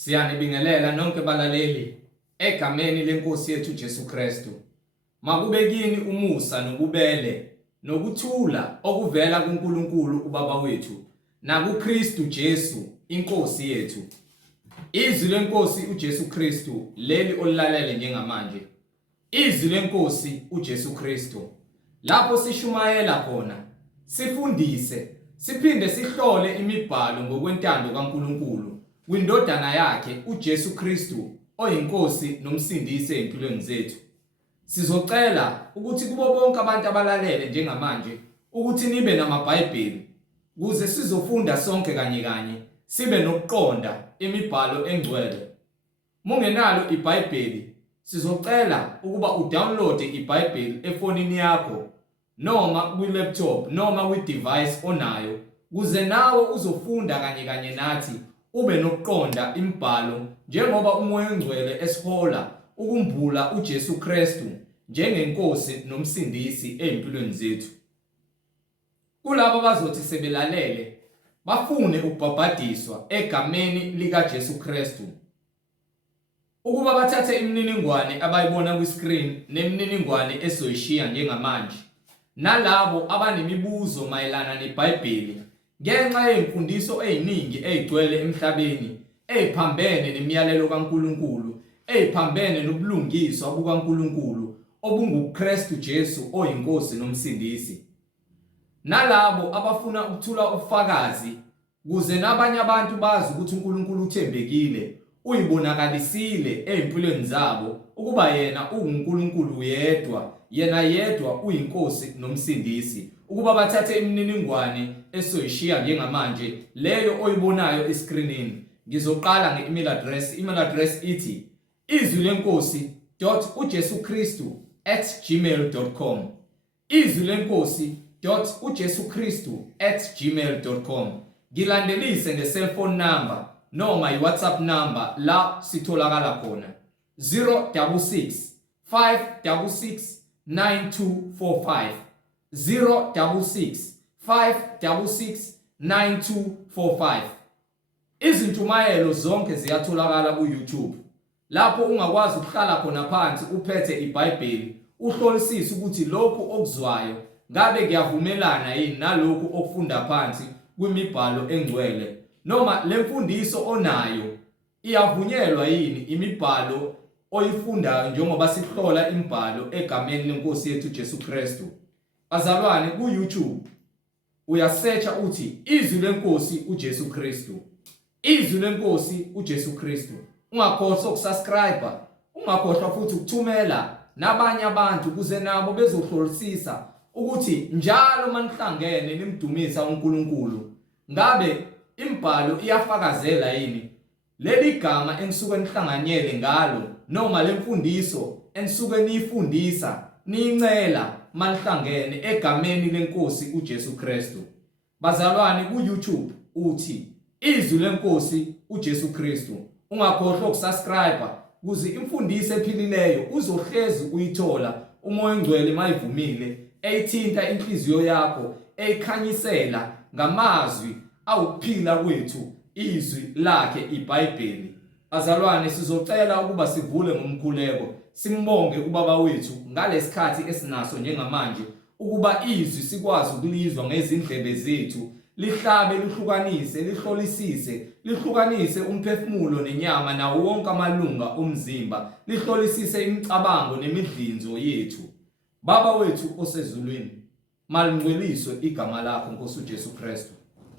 Siyanibingelela nonke balaleli egameni lenkosi yethu Jesu Kristu. Makube kini umusa nobubele nokuthula okuvela kuNkulunkulu uBaba wethu na kuKristu Jesu inkosi yethu. Izwi lenkosi uJesu Kristu leli olilalele njengamanje. Izwi lenkosi uJesu Kristu. Lapho sishumayela khona, sifundise, siphinde sihlole imibhalo ngokwentando kaNkulunkulu kwindodana yakhe uJesu Kristu oyinkosi nomsindisi empilweni zethu. Sizocela ukuthi kubo bonke abantu abalalele njengamanje ukuthi nibe namaBhayibheli ukuze sizofunda sonke kanye sibe nokuqonda imibhalo engcwele. Mungenalo iBhayibheli, sizocela ukuba udownload iBhayibheli efonini yakho noma kwi-laptop noma kwi-device onayo ukuze nawe uzofunda kanye nathi ube nokuqonda imibhalo njengoba umoya ongcwele esihola ukumbula uJesu Kristu njengenkosi nomsindisi empilweni zethu. Kulabo abazothi sebelalele bafune ukubhabhadiswa egameni likaJesu Kristu, ukuba bathathe imininingwane abayibona kwi-screen nemininingwane esoyishiya njengamanje, nalabo abanemibuzo mayelana neBhayibheli ngenxa yemfundiso eziningi ezigcwele emhlabeni eziphambene nemiyalelo kaNkulunkulu, eziphambene nobulungiswa bukaNkulunkulu obunguKristu Jesu oyinkosi nomsindisi, nalabo abafuna ukuthola ubufakazi kuze nabanye abantu bazi ukuthi uNkulunkulu uthembekile, uyibonakalisile ezimpilweni zabo ukuba yena uNkulunkulu yedwa uyinkosi nomsindisi, ukuba bathathe imininingwane esoyishiya njengamanje leyo oyibonayo escreenini. Ngizoqala nge-email address. Email address ithi izwilenkosi.ujesukristu@gmail.com, izwilenkosi.ujesukristu@gmail.com. Ngilandelise nge-cellphone number noma i-WhatsApp number la sitholakala khona 066 566 9245, 066 566 9245. Izintshumayelo zonke ziyatholakala ku-YouTube, lapho ungakwazi ukuhlala khona phansi uphethe iBhayibheli uhlolisise ukuthi lokhu okuzwayo ngabe kuyavumelana yini nalokhu okufunda phansi kwimibhalo engcwele, noma lemfundiso onayo iyavunyelwa yini imibhalo oyifundayo njengoba sihlola imibhalo egameni lenkosi yethu Jesu Kristu. Bazalwane, ku-YouTube uyasearcha uthi izwi lenkosi uJesu Kristu, izwi lenkosi uJesu Kristu. Ungakhohlwa ukusubscribe, ungakhohlwa futhi ukuthumela nabanye abantu kuze nabo bezohlolisisa ukuthi njalo manihlangene nimdumisa uNkulunkulu ngabe imibhalo iyafakazela yini leli gama enisuke nihlanganyele ngalo, noma lemfundiso enisuke niyifundisa niyincela manihlangene egameni lenkosi uJesu Kristu. Bazalwane, ku-YouTube uthi izwi lenkosi uJesu Kristu. Ungakhohlwa ukusubscribe ukuze imfundiso ephilileyo uzohlezi uyithola umoya ongcwele mayivumile eyithinta inhliziyo yakho, eyikhanyisela ngamazwi awukuphila kwethu, izwi lakhe iBhayibheli. Bazalwane, sizocela ukuba sivule ngomkhuleko simbonge uBaba wethu ngalesikhathi esinaso njengamanje ukuba izwi sikwazi ukulizwa ngezindlebe zethu, lihlabe, lihlukanise, lihlolisise, lihlukanise umphefumulo nenyama nawo wonke amalunga omzimba, lihlolisise imicabango nemidlinzo yethu. Baba wethu osezulwini, malingcweliswe igama lakho Nkosi uJesu Kristu.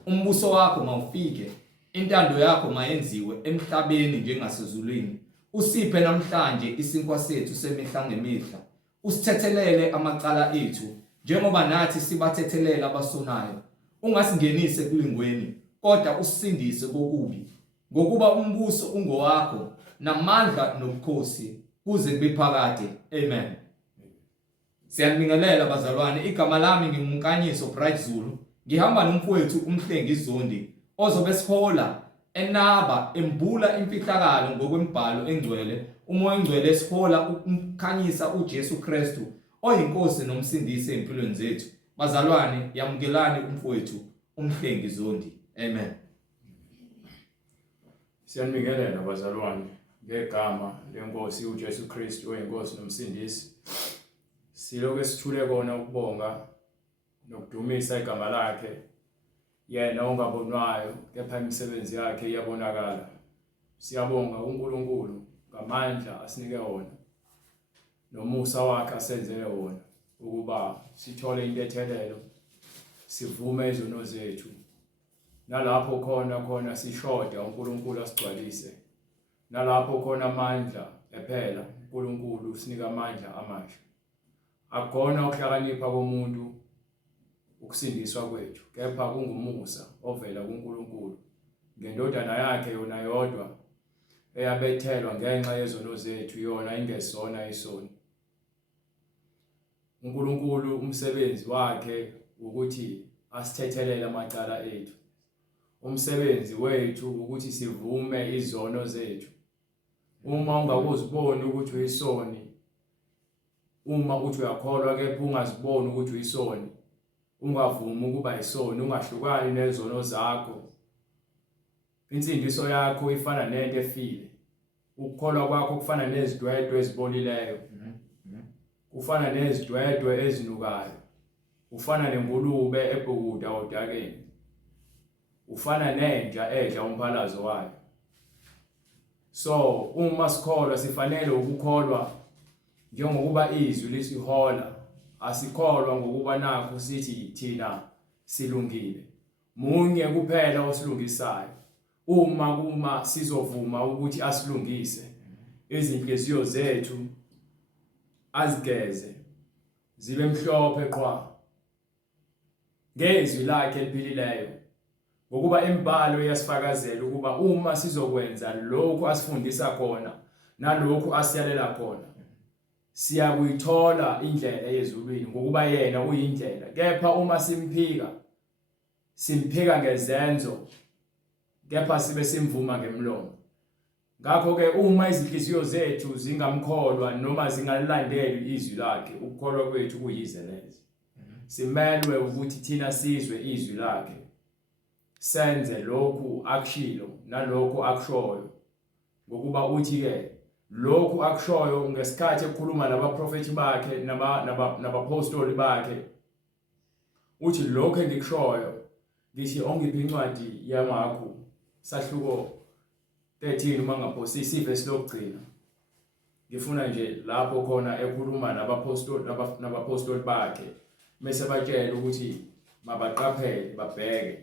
Umbuso wakho mawufike, intando yakho mayenziwe emhlabeni njengasezulwini. Usiphe namhlanje isinkwa sethu semihla ngemihla. Usithethelele amacala ethu njengoba nathi sibathethelela abasonayo. Ungasingenise kulingweni, kodwa usindise kokubi, ngokuba umbuso ungowakho namandla nobukhosi kuze kube phakade. Amen. Siyanibingelela bazalwane, igama lami ngiMunkanyiso Bright Zulu. Ngihamba nomfowethu uMhlengi Zondi ozobe sihola enaba embula imfihlakalo ngokwemibhalo engcwele, umoya ongcwele esihola ukukhanyisa uJesu Kristu oyinkosi nomsindisi empilweni zethu. Bazalwane, yamukelani umfowethu uMhlengi Zondi. Amen. Siyanibingelela bazalwane ngegama lenkosi uJesu Kristu oyinkosi nomsindisi. Siloke sithule kona ukubonga nokudumisa igama lakhe. Yena ongabonwayo kepha imisebenzi yakhe iyabonakala. Siyabonga uNkulunkulu ngamandla asinike wona nomusa wakhe asenzele wona ukuba sithole intethelelo, sivume izono zethu. Nalapho khona sishoda uNkulunkulu asigcwalise. Nalapho khona amandla ephela uNkulunkulu usinika amandla amasha. Akona ukuhlakanipha komuntu ukusindiswa kwethu, kepha kungumusa ovela kuNkulunkulu ngendodana yakhe yona yodwa eyabethelwa ngenxa yezono zethu, yona ingesona isono. uNkulunkulu umsebenzi wakhe ukuthi asithethelele amacala ethu. Umsebenzi wethu ukuthi sivume izono zethu. Uma ungakuziboni ukuthi uyisoni, uma uthi uyakholwa kepha ungaziboni ukuthi uyisoni, ungavumi ukuba isoni, ungahlukani nezono zakho, insindiso yakho ifana nento efile. Ukukholwa kwakho kufana nezidwedwe ezibolileyo, kufana nezidwedwe ezinukayo, ufana nengulube ebhukuda odakeni, ufana nenja edla umphalazo wayo. So uma sikholwa sifanele ukukholwa njengokuba izwi lisihola. Asikholwa ngokuba nakho sithi thina silungile. Munye kuphela osilungisayo. Uma sizovuma ukuthi asilungise, izinhliziyo zethu azigeze zibe mhlophe qwa ngezwi lakhe eliphilileyo. Ngokuba imibhalo iyasifakazela ukuba uma sizokwenza lokhu asifundisa khona nalokhu asiyalela khona, siyakuyithola indlela yezulwini ngokuba yena uyindlela. Kepha uma simphika ngezenzo, kepha sibe simvuma ngemlomo. Ngakho ke uma izinhliziyo zethu zingamkholwa noma zingalilandeli izwi lakhe, ukukholwa kwethu kuyizeleze. Simelwe ukuthi thina sizwe izwi lakhe, senze lokhu akushilo nalokhu akushoyo. Ngokuba uthi ke lokhu akushoyo ngesikhathi ekhuluma nabaprofeti bakhe nabapostoli bakhe, uthi lokhu engikushoyo ngithi ongiphi incwadi yamakho sahluko 13 uma ngaphosisi ivesi lokugcina. Ngifuna nje lapho khona ekhuluma nabapostoli bakhe mase batshela ukuthi mabaqaphele babheke.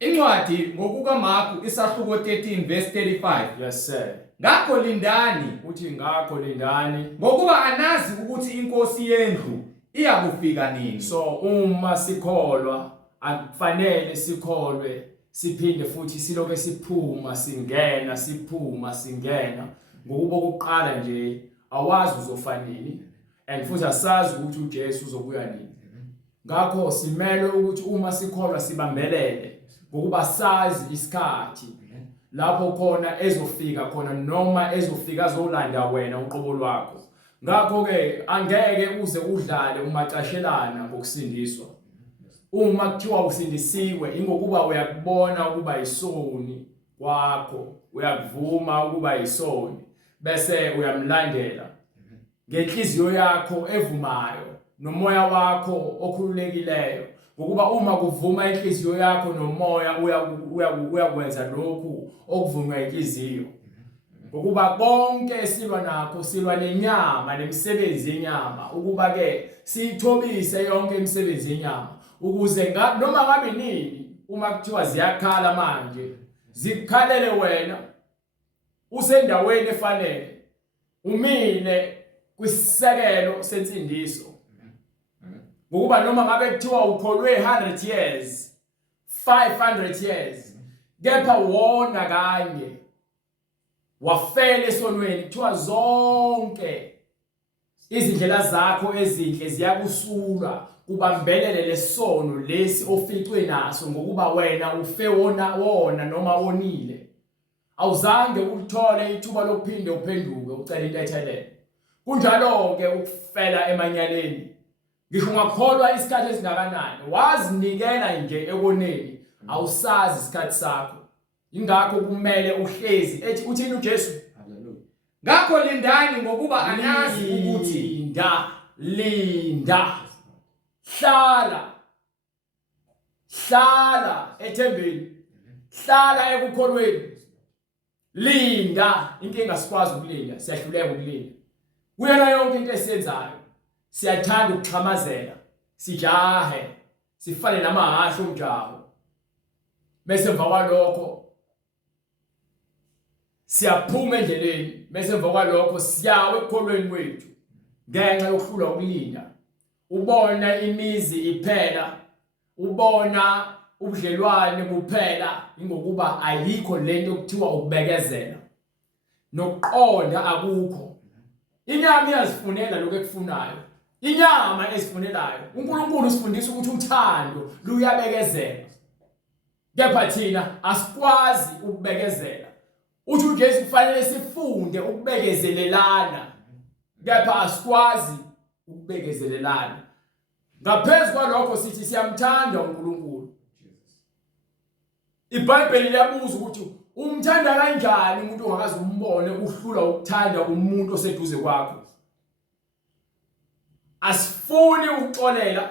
Incwadi ngokukaMarku isahluko 13 verse 35. Yes sir. Ngakho lindani, Uthi ngakho lindani ngokuba anazi ukuthi inkosi yendlu iyakufika nini. So uma sikholwa akufanele sikholwe siphinde futhi siloke siphuma singena ngokuba ukuqala nje awazi uzofanini and futhi asazi ukuthi uJesu uzobuya nini. Ngakho simele ukuthi uma sikholwa sibambelele ngokuba sazi isikhathi lapho khona ezofika khona noma ezofika azolanda wena uqobo lwakho. Ngakho ke angeke uze udlale umacashelana ngokusindiswa. Uma kuthiwa usindisiwe ingokuba uyakubona ukuba isoni kwakho, uyakuvuma ukuba isoni, bese uyamlandela ngenhliziyo yakho evumayo nomoya wakho okhululekileyo. Ngokuba uma kuvuma inhliziyo yakho nomoya uyakwenza lokhu okuvunywa inhliziyo. Ngokuba konke silwa nakho silwa nenyama nemisebenzi yenyama, ukuba ke siyithobise yonke imisebenzi yenyama ukuze noma ngabe nini uma kuthiwa ziyakhala manje zikhalele wena usendaweni efanele, umile kwisisekelo sensindiso. Ngokuba noma ngabe kuthiwa ukholwe 100 years 500 years, kepha wona kanye wafela esonweni, kuthiwa zonke izindlela zakho ezinhle ziyakusulwa kubambelele lesono lesi oficwe naso ngokuba wena ufe wona noma wonile. Awuzange uthole ithuba lokuphinde uphenduke ucela intethelelo. Kunjalo ke ukufela emanyaleni. Ngisho ungakholwa isikhathi esingakanani, wazinikela nje ekoneni, awusazi isikhathi sakho. Ingakho kumele uhlezi ethi uthini uJesu? Hallelujah. Ngakho lindani ngokuba anazi ukuthi linda. Hlala ethembeni. Hlala ekukholweni. Linda, inkinga sikwazi ukulinda, siyahluleka ukulinda. Kuyona yonke into esiyenzayo, siyathanda ukuxhamazela, sijahe, sifane namahasho omjaho. Bese emva kwalokho siyaphuma endleleni, bese emva kwalokho siyawe ekukholweni kwethu ngenxa yokuhlula ukulinda. Ubona imizi iphela, ubona ubudlelwane buphela ingokuba ayikho lento okuthiwa ukubekezela. Nokuqonda akukho. Inyama iyazifunela lokho ekufunayo. Inyama ezifunelayo. uNkulunkulu usifundisa ukuthi uthando luyabekezela. Kepha thina asikwazi ukubekezela. Uthi uJesu kufanele sifunde ukubekezelelana. Kepha asikwazi ukubekezelelana. Ngaphezulu kwalokho sithi siyamthanda uNkulunkulu. iBhayibheli liyabuza ukuthi umthanda kanjani umuntu ongakaze umbone uhlula ukuthanda umuntu oseduze kwakho. Asifuni ukuxolela,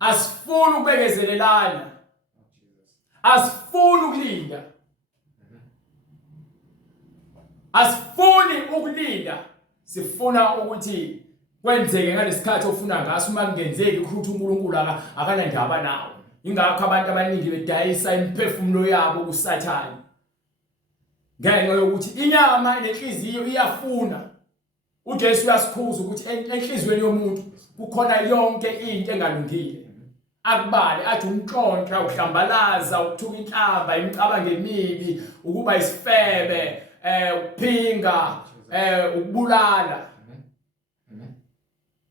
asifuni ukubekezelelana, asifuni ukulinda, asifuni ukulinda. Sifuna ukuthi kwenzeke ngalesikhathi ofuna ngaso. Uma kungenzeki ukuthi uNkulunkulu akanandaba nawo. Ingakho abantu abaningi bedayisa imiphefumulo yabo kuSathane ngenxa yokuthi inyama nenhliziyo iyafuna. uJesu uyasikhuza ukuthi enhliziyweni yomuntu kukhona yonke into engalungile. Akubale athi umnhlonhla, uhlambalaza, ukuthuka inhlamba, imicabango emibi, ukuba isifebe, ukuphinga, ukubulala.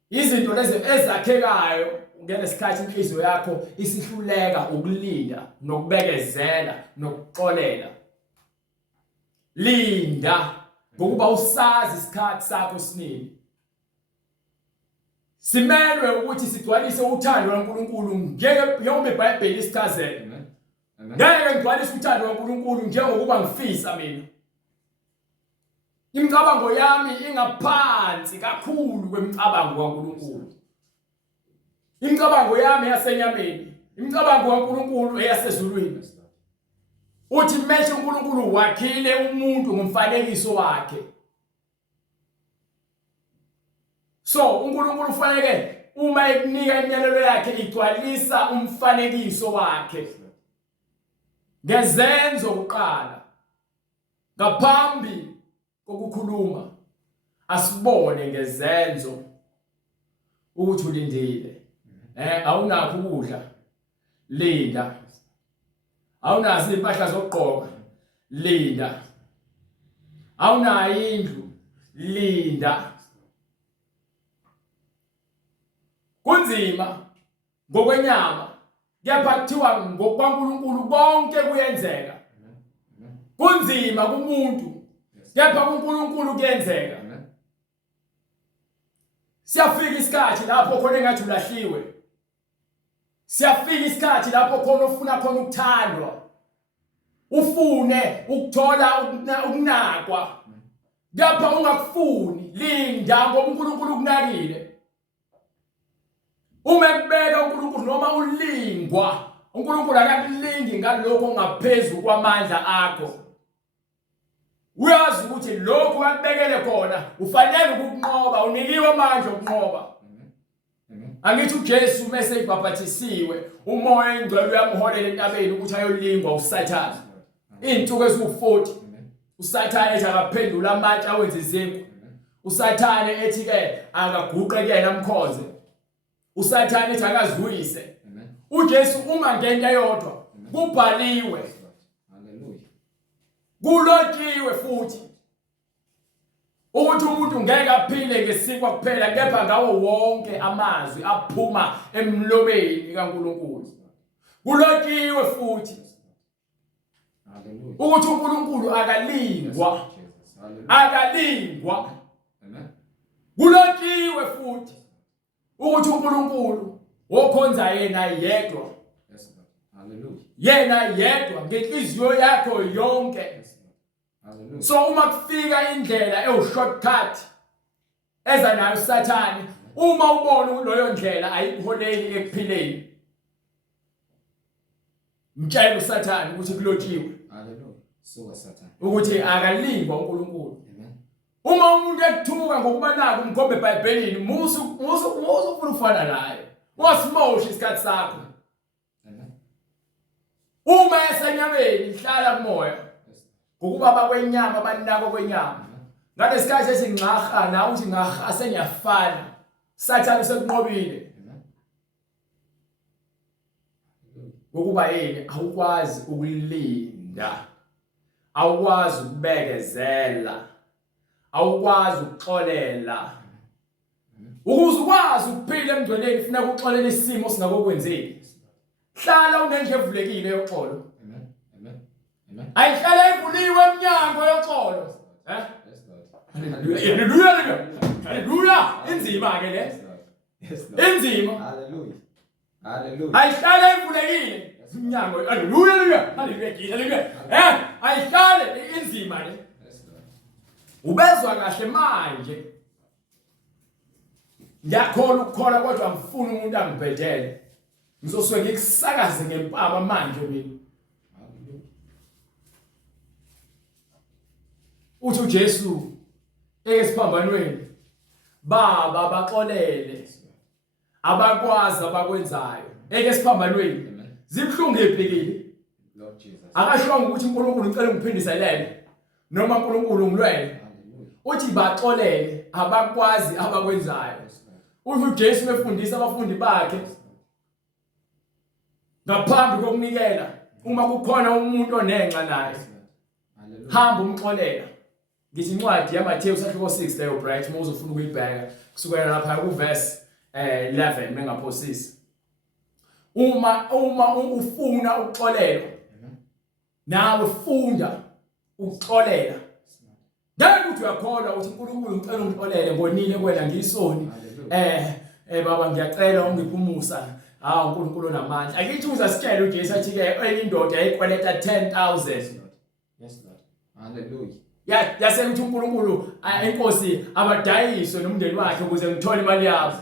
Izinto lezi ezakhekayo ngalesikhathi inhliziyo yakho isihluleka ukulinda, nokubekezela, nokuxolela. Linda ngokuba usazi isikhathi sakho sinini. Simelwe ukuthi sigcwalise uthando lwaNkulunkulu njengoba iBhayibheli isichazela. Ngeke ngigcwalise uthando lwaNkulunkulu njengokuba ngifisa mina. Imicabango yami ingaphansi kakhulu kwemicabango kaNkulunkulu. Imicabango yami yasenyameni, imicabango kaNkulunkulu eyasezulwini. Uthi manje uNkulunkulu wakhile umuntu ngomfanekiso wakhe. So uNkulunkulu ufanele uma ekunika imiyalelo yakhe igcwalisa umfanekiso wakhe. Ngezenzo kuqala. Ngaphambi kokukhuluma asibone ngezenzo ukuthi ulindile. Awunakho ukudla, linda. Awunazo impahla zokugqoka, linda. Awunayo indlu, linda. Kunzima ngokwenyama, kepha kuthiwa ngokwaNkulunkulu konke kuyenzeka. Kunzima kumuntu, kepha kuNkulunkulu kuyenzeka. Siyafika isikhathi lapho khona engathi ulahliwe. Siyafika isikhathi lapho khona ufuna khona ukuthandwa. Ufune ukuthola ukunakwa. Kepha ungakufuni, linda ngoba uNkulunkulu ukunakile. Uma ekubeka uNkulunkulu noma ulingwa, uNkulunkulu akakulingi ngalokho ongaphezulu kwamandla akho. Uyazi ukuthi lokho akubekele khona ufanele ukukunqoba, unikiwe amandla okunqoba. Angithi uJesu mase ibhabhathisiwe, umoya engcwele uyamholela entabeni ukuthi ayolingwa uSathane. Izinsuku eziwu40 uSathane ethi akaphendula amatshe awenze izinkwa. uSathane ethi ke akaguqe kuyena amkhoze. uSathane ethi akazuyise. uJesu uma ngento eyodwa kubhaliwe. Hallelujah. Kulotshiwe futhi ukuthi umuntu ngeke aphile ngesinkwa kuphela kepha ngawo wonke amazwi aphuma emlomeni kaNkulunkulu. Kulotshiwe futhi ukuthi uNkulunkulu akalingwa. Akalingwa. Kulotshiwe futhi ukuthi uNkulunkulu okhonza yena yedwa. Hallelujah. yena yedwa ngenhliziyo yakho yonke. Yes, Lord. Hallelujah. So uma kufika indlela shortcut eza nayo uSathane, uma ubona loyo ndlela ayikuholeli ekuphileni, mtshela uSathane ukuthi kulotshiwe. Hallelujah. So Satan. Ukuthi akalingwa uNkulunkulu. Amen. Uma umuntu ekuthuka ngokuba nako umkhombe eBhayibhelini, musu ufuna ukufana naye. Wasimosha isikhathi sakho. Amen. Uma esenyameni hlala kumoya. Ngokuba bakwenyama abanako kwenyama. Ngalesikhathi esingxaha na uthi ngaha senyafana. Sathane sekunqobile. Ngokuba yini awukwazi ukulinda. Awukwazi ukubekezela. Awukwazi ukuxolela. Ukuze ukwazi ukuphila emngcweleni kufuneka uxolele isimo singakokwenzeki. Hlala unendle evulekile yoxolo. Amen. Amen. Amen. Ayihlale evuliwe eminyango yoxolo. Yes, Lord. Hallelujah. Hallelujah. Inzima ke le. Yes, Lord. Yes, Lord. Inzima. Hallelujah. Hallelujah. Ayihlale evulekile iminyango. Hallelujah. Hallelujah. Ayihlale inzima le. Yes, Lord. Ubezwa kahle manje. Ngiyakhola ukukhola kodwa ngifuna umuntu angibhedele. Ngizosuke ngikusakaze ngempama manje mina. Uthi uJesu esiphambanweni baba baxolele abakwazi abakwenzayo esiphambanweni zibhlungu ephikile. Lord Jesus. Akashonga ukuthi uNkulunkulu ucela ungiphindiselele noma uNkulunkulu ngilwele. Uthi baxolele abakwazi abakwenzayo. Uthi uJesu efundisa abafundi bakhe ngaphambi kokunikela uma kukhona umuntu onenxa naye hamba umxolela. Ngithi incwadi yaMathewu sahluko 6 leyo bright uma uzofuna ukuyibheka kusukela lapha kuverse 11 mengaphosisi. Uma ufuna ukuxolelwa nawe funda ukuxolela. Ngeke uthi uyakholwa uthi uNkulunkulu ngicela ungixolele ngonile kwena ngiyisoni. Baba ngiyacela ungiphumusa. uNkulunkulu onamandla. Akithi uzasitshela uJesu athi ke enye indoda yayikweleta 10,000. Yes, Lord. Hallelujah. Yasekuthi uNkulunkulu inkosi abadayiswe nomndeni wakhe ukuze ngithole imali yabo.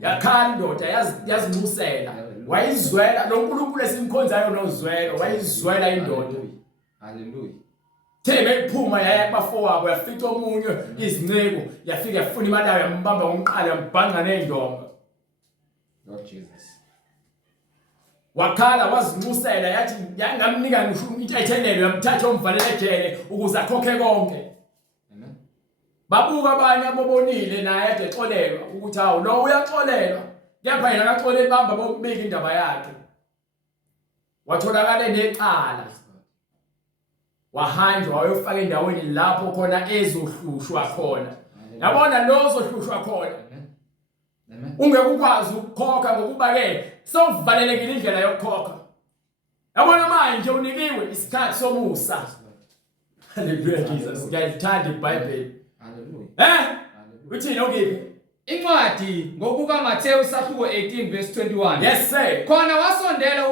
Yakhala indoda yazinxusela. Wayizwela lo uNkulunkulu esimkhonzayo nozwelo wayizwela indoda. Hallelujah. Thebe iphuma yaya kubafowabo yafica omunye izinceko yafika yafuna imali yayo yambamba ngomqala yambhanqa nendonga. Lord Jesus. Wakhala wazinxusela yathi yangamnika ngisho inthethelelo yamthatha umvalele ejele ukuze akhokhe konke. Amen. Babuka abanye abobonile naye ade exolelwa ukuthi hawo lo uyaxolelwa. Kepha yena akaxoleli bamba bokubika indaba yakhe. Watholakala necala. Wahanjwa wayofaka endaweni lapho khona ezohlushwa khona. Yabona lo ozohlushwa khona. Amen. Ungeke ukwazi ukukhokha ngokuba ke sokuvalelekile indlela yokukhokha. Yabona manje unikiwe isikhathi somusa. Hallelujah Jesus. Ngiyalithanda iBhayibheli. Hallelujah. Uthini okiphi? Incwadi ngokuka Mathewu sahluko 18 verse 21. Yes sir. Khona wasondela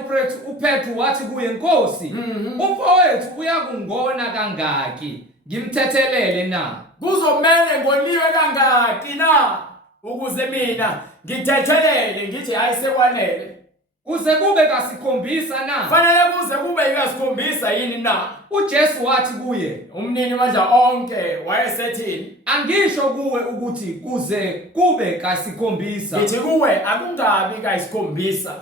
uPetru wathi kuye Nkosi, umfowethu uyakungona kangaki? Ngimthethelele na. Kuzomele ngoniwe kangaki na? Ukuze mina ngithethelele ngithi hayi sekwanele. Kuze kube kasikhombisa na. Fanele kuze kube ikasikhombisa yini na? uJesu wathi kuye, umnini manje onke wayesethini? Angisho kuwe ukuthi kuze kube kasikhombisa. Ngithi kuwe akungabi kasikhombisa.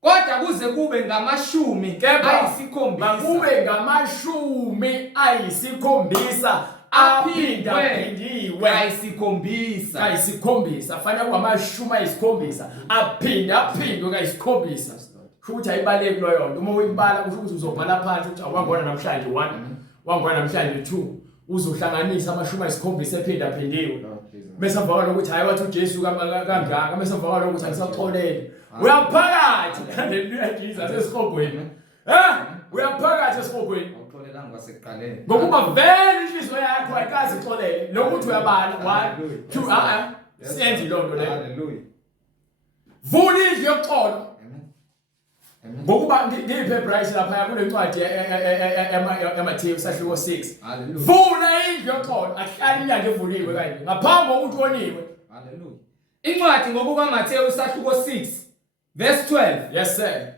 Kodwa kuze kube ngamashumi ayisikhombisa. Makube ngamashumi ayisikhombisa. Aphinda phindiwe ayisikhombisa. Ayisikhombisa fanele kwamashumi ayisikhombisa. Aphindwe kayisikhombisa. Ukuthi ayibaleki lo yonto. Uma uyibala kusho ukuthi uzobhala phansi ukuthi awangona namhlanje 1, wangona namhlanje 2. Uzohlanganisa amashumi ayisikhombisa ephinda phindiwe. Bese avakala ukuthi hayi wathi uJesu kangaka. Bese avakala ukuthi angisaxoleli. Uyaphakathi. Hallelujah Jesus esikhogweni. Uyaphakathi esikhogweni. Uxolelanga kwasekuqaleni. Ngokuba vele inhliziyo yakho ayikazi ixolele. Lokuthi uyabala 1, 2 senzi lonto le. Hallelujah. Vula indlu yoxolo. Amen. ngokuba ngiphe price lapha kule ncwadi eMathewu isahluko 6. Hallelujah. Vula indlu yoxolo ahlala inyanga evuliwe kanje ngaphambi kokuthi koniwe. Hallelujah. Incwadi ngokukaMathewu isahluko 6 verse 12. Yes sir.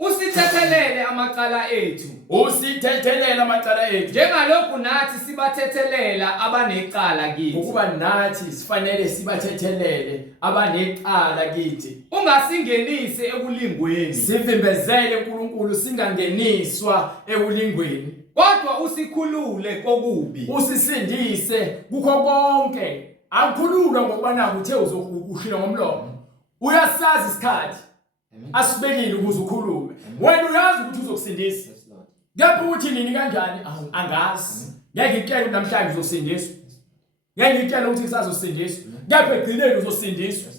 Usithethelele amacala ethu. Usithethelele amacala ethu. Njengalokhu nathi sibathethelela abanecala kithi. Ngokuba nathi sifanele sibathethelele abanecala kithi. Ungasingenise ekulingweni. Sivimbezele uNkulunkulu singangeniswa ekulingweni. Kodwa usikhulule kokubi. Usisindise kukho konke. Akukhululwa ngokuba naku uthe uzokushila ngomlomo. Uyasazi isikhathi. Asibekile ukuze ukhulume. Wena uyazi ukuthi uzokusindisa. Ngapha uthi nini kanjani? Angazi. Ngeke ngitshele namhlanje uzosindiswa. Ngeke ngitshele ukuthi kusazosindiswa. Ngapha egcineni uzosindiswa.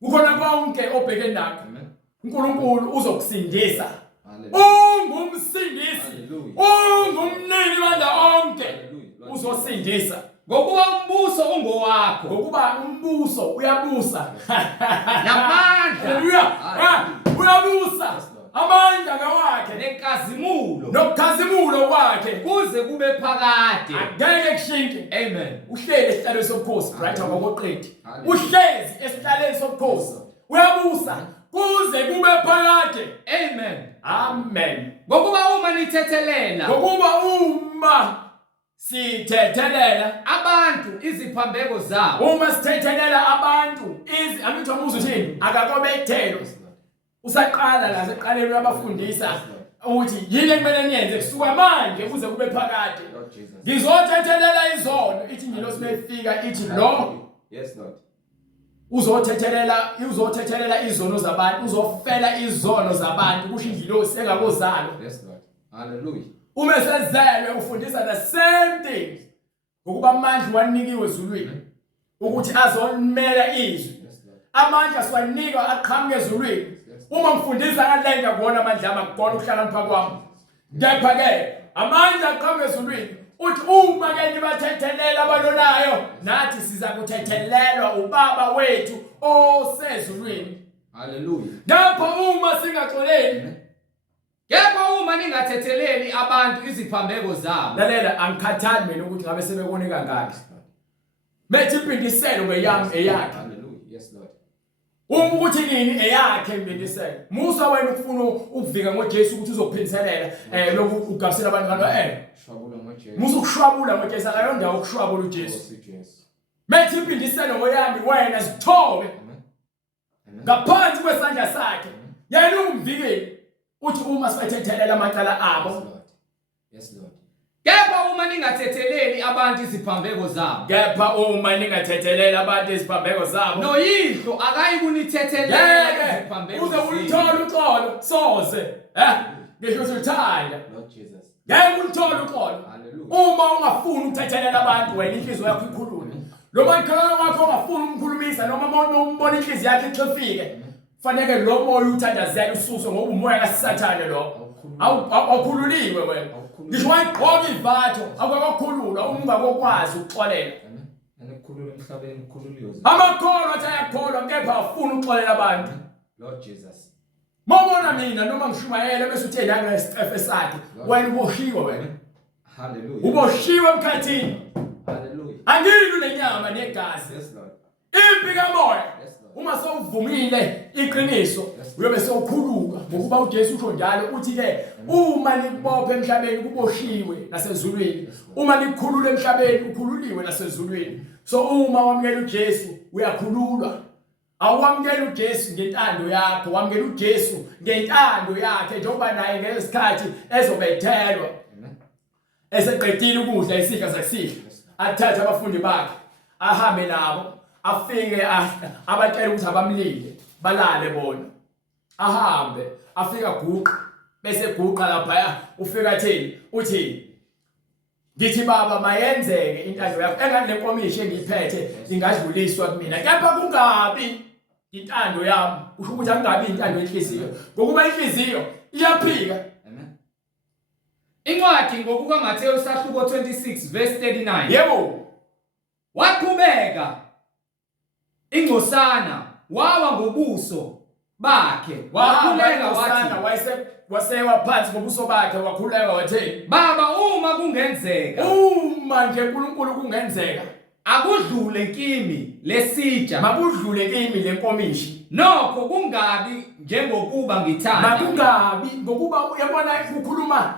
Kukhona konke obheke nakho. uNkulunkulu uzokusindisa. Ungumsindisi. Ungumnini wanda onke. Uzosindisa. Ngokuba umbuso ungowakho. Ngokuba umbuso uyabusa. Namandla. Haleluya. Uyabusa. Amandla ngawakhe nenkazimulo. Nokukhazimulo kwakhe Kuze kube phakade. Angeke kushintshe. Amen. Uhleli esihlalweni sobukhosi right ngokoqedi. Uhlezi esihlalweni sobukhosi. Uyabusa kuze kube phakade. Amen. Amen. Ngokuba uma nithethelela. Ngokuba uma sithethelela abantu iziphambeko zabo. Uma sithethelela abantu angithi umuzi uthini akakobethelo. Usaqala la seqaleni uyabafundisa ukuthi yini ekumele niyenze kusuka manje kuze kube phakade. Ngizothethelela izono ithi ingilosi mefika ithi lo. Yes Lord. Uzothethelela izono zabantu, uzofela izono zabantu kusho ingilosi engakozalo. Yes Lord. Hallelujah. Uma sezelwe ufundisa the same thing. Ngokuba amandla wanikiwe ezulwini ukuthi azonimela izwi. Amandla siwanikwa aqhamuke ezulwini. Uma ngifundisa ngalenda kuona amandla amakukona ukuhlakanipha kwami. Kepha ke amandla aqhamuke ezulwini uthi uma ke nibathethelela abalonayo nathi siza kuthethelelwa ubaba wethu osezulwini. Hallelujah. Lapho uma singaxoleli kepha uma ningathetheleli abantu iziphambeko zabo. Lalela angikhathali mina ukuthi ngabe sebekone kangaki. Methi impindiselo ngeyami eyakhe. Hallelujah. Yes Lord. Uma ukuthi nini eyakhe impindiselo. Musa wena ukufuna ukuvika ngoJesu ukuthi uzokuphindiselela lokhu ugabisela abantu kanti shwabula ngoJesu. Musa ukushwabula ngoJesu akayondawo ukushwabula uJesu. Methi impindiselo ngoyami wena sithobe. Ngaphansi kwesandla sakhe. Yena umvikeli. Uthi uma sibathethelela amacala abo. Yes Lord. Kepha uma ningathetheleli abantu iziphambeko zabo. Kepha uma ningathethelela abantu iziphambeko zabo. Noyihlo akayikunithethelela iziphambeko. Uze ulithola uxolo soze. Ngisho uthanda. Lord Jesus. Ngeke ulithola uxolo. Hallelujah. Uma ungafuni ukuthethelela abantu wena inhliziyo yakho ikhulule. Lo makhala wakho ungafuni umkhulumisa noma umbona inhliziyo yakhe ichefike. Fanele lo moya uthandazela ususwe ngoba umoya kaSathane lo. Awukhululiwe wena. Ngisho wayiqoka ivatho akwakhululwa uma ungakokwazi ukuxolela. Ukukhulula emhlabeni ukukhululiwe. Amakholwa athi ayakholwa kepha afuna ukuxolela abantu. Lord Jesus. Mawubona mina noma ngishumayela bese uthe la ngesitefe sakhe wena uboshiwe wena. Hallelujah. Uboshiwe emkhathini. Hallelujah. Angilwi lenyama negazi. Yes Lord. Impi kamoya. Yes Lord. Uma sowuvumile iqiniso uyobe sewukhuluka ngokuba uJesu usho njalo uthi ke uma nikubopha emhlabeni kuboshiwe nasezulwini uma nikukhulula emhlabeni ukhululiwe nasezulwini. So uma wamukela uJesu uyakhululwa. Awamukela uJesu ngentando yakho, wamukela uJesu ngentando yakhe njengoba naye ngesikhathi ezobethelwa. Eseqedile ukudla isidla sakusidla athatha abafundi bakhe ahambe nabo afike abatshela ukuthi abamlinde balale bona. Ahambe afika guqa bese guqa lapha ufika athini uthi ngithi baba mayenzeke intando yakho engani lenkomishi engiyiphethe ingadluliswa kumina kepha kungabi intando yami. Usho ukuthi angabi intando yenhliziyo ngokuba inhliziyo iyaphika. Amen. Incwadi ngokukaMathewu isahluko 26 verse 39. Yebo. Waqhubeka ingcosana wawa ngobuso bakhe wakhuleka wathi wasewa phansi ngobuso bakhe wakhuleka wathi Baba uma kungenzeka uma nje uNkulunkulu kungenzeka akudlule kimi lesitsha makudlule kimi lenkomishi nokho kungabi njengokuba ngithanda makungabi ngokuba uyabona ukukhuluma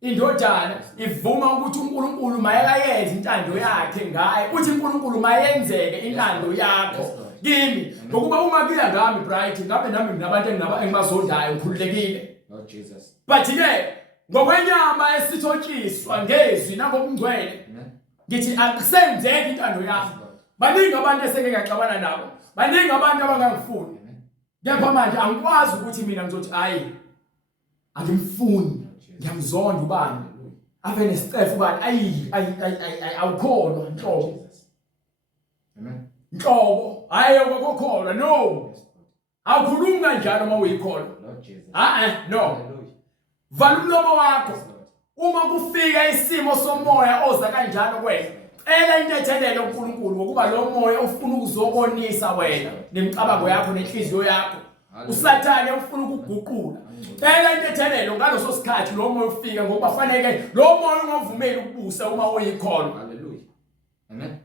indodana ivuma ukuthi uNkulunkulu mayeyenze intando yakhe ngaye uthi uNkulunkulu mayenzeke intando yakho kimi ngokuba uma kuya ngami bright ngabe nami nginabantu engibazondayo ngikhululekile Lord Jesus but ke ngokwenyama esithotshiswa ngezwi nangokungcwele ngithi akusenzeki intando yami baningi abantu eseke ngaxabana nabo baningi abantu abangangifuni kepha manje angikwazi ukuthi mina ngizothi hayi angimfuni ngiyamzonda ubani ave nesitefu bani awukholwa nhlobo amen nhlobo hayi ukukholwa no awukhulumi kanjalo uma uyikholwa Lord Jesus no vala umlomo wakho uma kufika isimo somoya oza kanjalo kwena ela intethelelo uNkulunkulu ngokuba lo moya ufuna ukuzokonisa wena nemicabango yakho nenhliziyo yakho usathane ufuna ukuguqula ela intethelelo ngaloso sikhathi lo moya ufika ngoba fanele lo moya ungovumeli ukubusa uma uyikholwa haleluya amen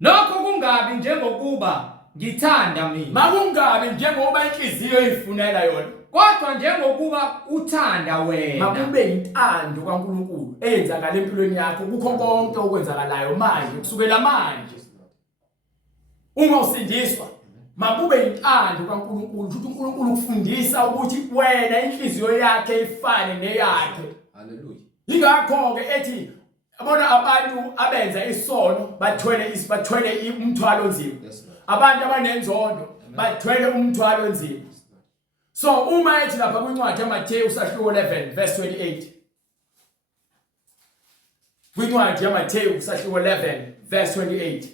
nokho kungabi njengokuba ngithanda mina makungabi njengoba inhliziyo ifunela yona kodwa njengokuba uthanda wena makube intando kaNkulunkulu eyenzakala empilweni yakho kukho konke okwenzakalayo manje kusukela manje uma usindiswa makube intando kaNkulunkulu futhi uNkulunkulu ukufundisa ukuthi wena inhliziyo yakhe ifane neyakhe haleluya ingakho ke ethi abona abantu abenza isono bathwele umthwalo onzima abantu abanenzondo bathwele umthwalo onzima so uma ethi lapha kwincwadi yaMathewu sahluko 11 verse 28 kwincwadi yaMathewu sahluko 11 verse 28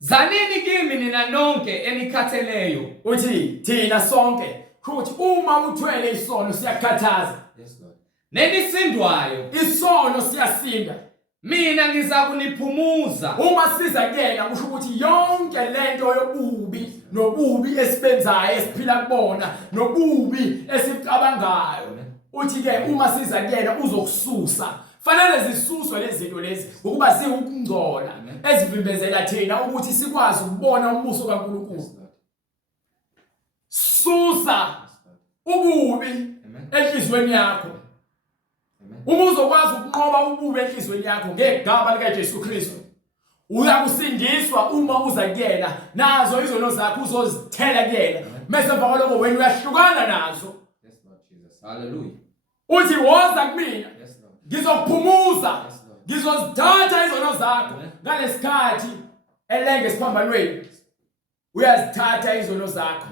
Zanini kimi nina nonke enikhatheleyo uthi thina sonke ukuthi uma uthwele isono siyakhathaza yes Lord nenisindwayo isono siyasinda mina ngizakuniphumuza uma siza kuyena kusho ukuthi yonke lento yobubi nobubi esibenzayo esiphila kubona nobubi esicabangayo uthi ke uma siza kuyena uzokususa fanele zisuswe lezi zinto lezi ukuba siwukungcola ezivimbezela thina ukuthi sikwazi ukubona umbuso kaNkulunkulu susa ububi enhlizweni yakho uma uzokwazi ukunqoba ububi enhlizweni yakho ngegama likaJesu Kristu uyakusindiswa uma uza kuyena nazo izono zakho uzozithela kuyena mase emva kwalokho wena uyahlukana nazo yes Lord Jesus hallelujah uthi woza kumina ngizokuphumuza ngizozithatha izono zakho ngalesikhathi elenge siphambanweni uyazithatha izono zakho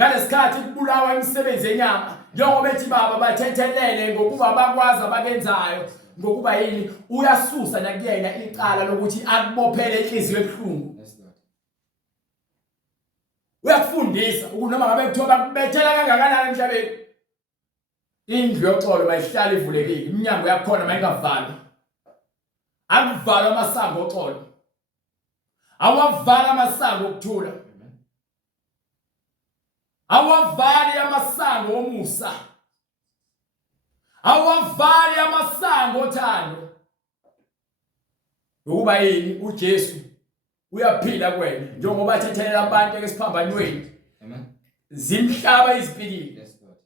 ngalesikhathi kubulawa imisebenzi yenyama njengoba ethi baba bathethelele ngokuba bakwazi abakenzayo ngokuba yini uyasusa nakuyena icala lokuthi akubophele inhliziyo ebuhlungu uyakufundisa ukunoma ngabe kuthiwa bakubethela kangakanani emhlabeni indlu yoxolo bayihlala ivulekile iminyango yakhona mayingavalwa akuvalwa amasango oxolo awavala amasango okuthula awavali amasango omusa awavali amasango othando ukuba yini uJesu uyaphila kuwena njengoba athethelela abantu esiphambanweni amen zimhlaba izipikile yes Lord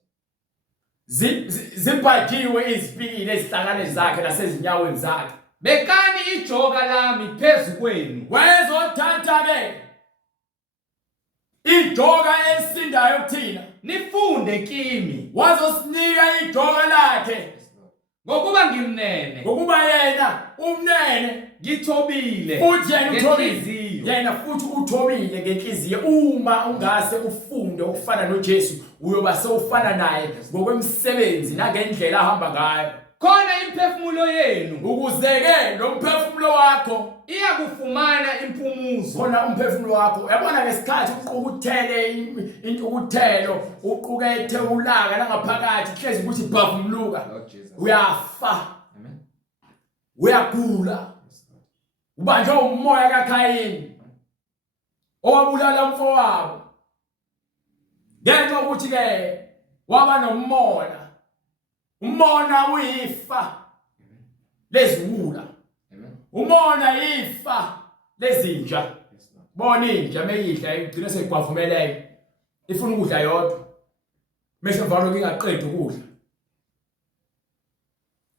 zibhajiwe izipikile ezihlakane zakhe nasezinyaweni zakhe bekani ijoka lami phezukwenu wezothatha ke ijoka esindayo kuthina nifunde kimi wazosinika ijoka lakhe ngokuba ngimnene ngokuba yena umnene ngithobile futhi yena uthobile ngenhliziyo yena futhi uthobile ngenhliziyo uma ungase ufunde ukufana noJesu uyoba sewufana naye ngokwemsebenzi nangendlela ahamba ngayo khona imphefumulo yenu ukuze ke lo mphefumulo wakho iyakufumana impumuzo khona umphefumulo wakho uyabona ngesikhathi uqukuthele intukuthelo uqukethe ulaka langaphakathi hlezi ukuthi bhavumluka Lord Jesus uyafa amen uyagula ubanjwe umoya kaKhayini owabulala umfowabo ngenxa ukuthi ke waba nomona. Umona uyifa leziwula. Umona ifa lezinja. Bona inja meyidla igcina sekugwavumeleyo. Ifuna ukudla yodwa. Mase mvalo ngingaqedi ukudla.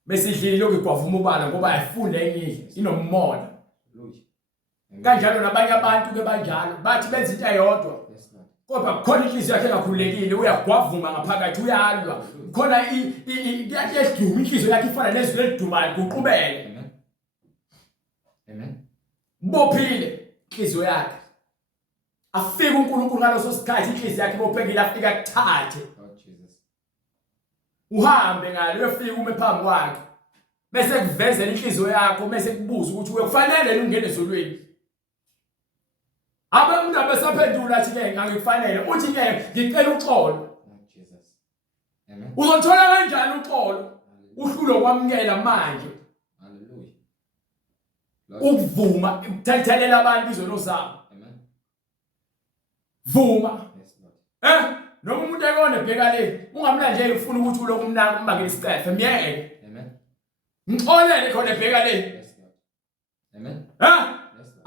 Mesidlile lokhu igwavuma ubala ngoba ayifunda enye inomona. Kanjalo nabanye abantu ke banjalo bathi benza into eyodwa. Kodwa khona inhliziyo yakhe engakhululekile uyagwavuma ngaphakathi uyalwa. Khona iyaduma inhliziyo yakhe ifana nezwi elidumayo kuqhubeke. Amen. Bophile inhliziyo yakhe. Afike uNkulunkulu ngaloso sikhathi inhliziyo yakhe bophekile afika kuthathe. Uhambe ngalo uyofika ume phambi kwakhe. Bese kuvezela inhliziyo yakho bese kubuza ukuthi kufanele ungene ezolweni. Abantu abasaphendula athi ke ngangikufanele uthi ke ngicela uxolo. Jesus. Amen. Uzothola kanjani uxolo? Uhlulo kwamukela manje. Hallelujah. Ukuvuma ukuthathelela abantu izono zabo. Amen. Vuma. Noma umuntu ekone bheka le ungamlandeli ufuna ukuthi uloku umnaka umbake isicefe myeke. Amen. Ngixolele khona bheka le. Amen.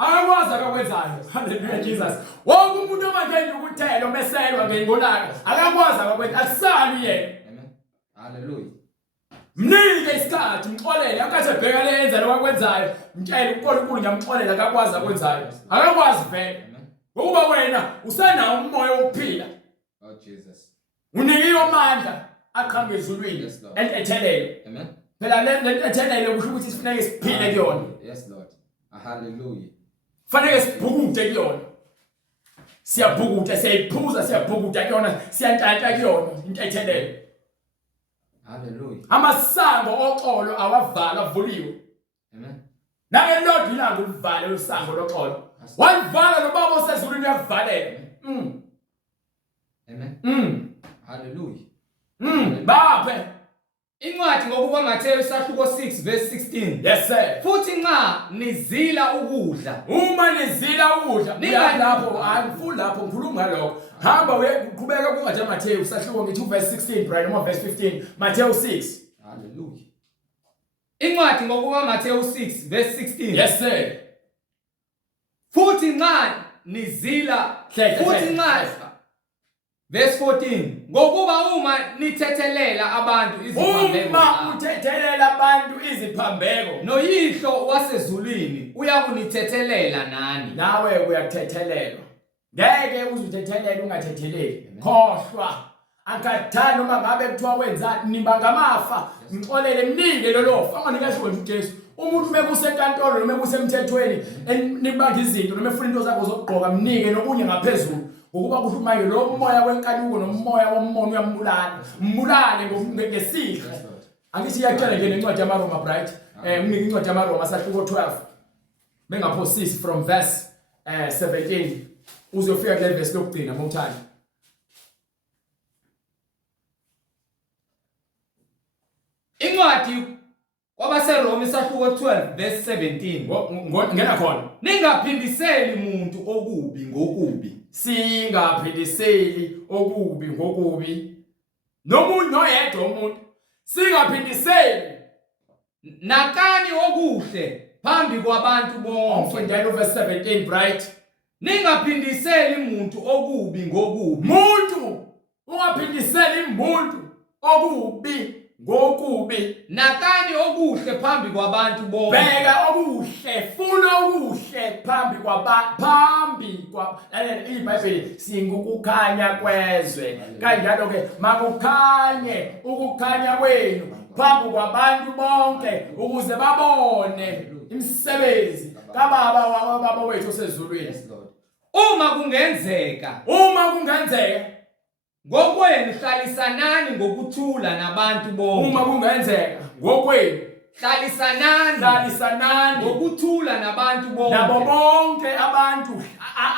Akakwazi akakwenzayo. Hallelujah Jesus. Wonke umuntu omanje ukuthela omeselwa ngeyibonaka akakwazi akakwenza akusali yena. Amen. Hallelujah. Mnike isikhathi ngixolele akaze bheka le yenza lokwenzayo mtshela uNkulunkulu ngiyamxolela akakwazi akwenzayo. Akakwazi vele. Ngoba wena usanawo umoya wokuphila. Oh Jesus. Unikiwe amandla aqhambe ezulwini entethelele. Amen. Phela le entethelele kusho ukuthi sifuneke siphile kuyona. Yes Lord. Hallelujah. Fanele sibhukude kuyona. Siyabhukuda siyayiphuza siyabhukuda kuyona siyantatha kuyona intethelele. Hallelujah. Amasango oxolo awavala avuliwe. Amen. Nake Lord ilanga ulivale usango loxolo. Walivala nobaba osezulwini yakuvalela. Amen. Hallelujah. Baphe Incwadi ngokuba Mateyu isahluko 6 verse 16. Yes sir. Futhi nxa nizila ukudla. Uma nizila ukudla lapho angifuni lapho ngikhuluma ngalokho. Hamba uqhubeka kuncwadi yaMateyu isahluko ngithi verse 16 right noma verse 15. Mateyu 6. Hallelujah. Incwadi ngokuba Mateyu 6 verse 16. Yes sir. Futhi nxa nizila futhi nxa verse 14 ngokuba uma nithethelela abantu iziphambeko uma uthethelela abantu iziphambeko noyihlo wasezulwini uyakunithethelela nani nawe uyathethelelwa ngeke uzuthethelela ungathetheleli khohlwa akathanda noma ngabe kuthiwa wenzani nimba ngamafa ngixolele mnike lolofa anganikasho wena uJesu umuntu mekusenkantolo noma kusemthethweni enibanga izinto noma efuna into zakho zokugqoka mnike nokunye ngaphezulu ngokuba kuhlumayo lo moya wenkanuko nomoya wommono uyambulala mbulale ngesihle angithi iyacela nje nencwadi yamaroma bright mnike incwadi yamaroma sahluko 12 bengaphosisi from verse 17 uzofika kule verse lokugcina momthandi incwadi kwabaseRoma isahluko 12 verse 17 ngena khona ningaphindiseli umuntu okubi ngokubi singaphindiseli okubi ngokubi nomuntu noyedwa umuntu singaphindiseli nakani okuhle phambi kwabantu bonke umfundela uverse 17 bright ningaphindiseli umuntu okubi ngokubi muntu ungaphindiseli umuntu okubi ngokubi nakani okuhle phambi kwabantu bonke bheka okuhle funa okuhle phambi iBhayibheli singukukhanya kwezwe kanjalo ke makukhanye ukukhanya kwenu phambi kwabantu bonke ukuze babone imisebenzi kababa wethu osezulwini uma kungenzeka ngokwenu hlalisanani ngokuthula nabantu bonke uma kungenzeka ngokwenu hlalisanani ngokuthula nabantu bonke nabo bonke abantu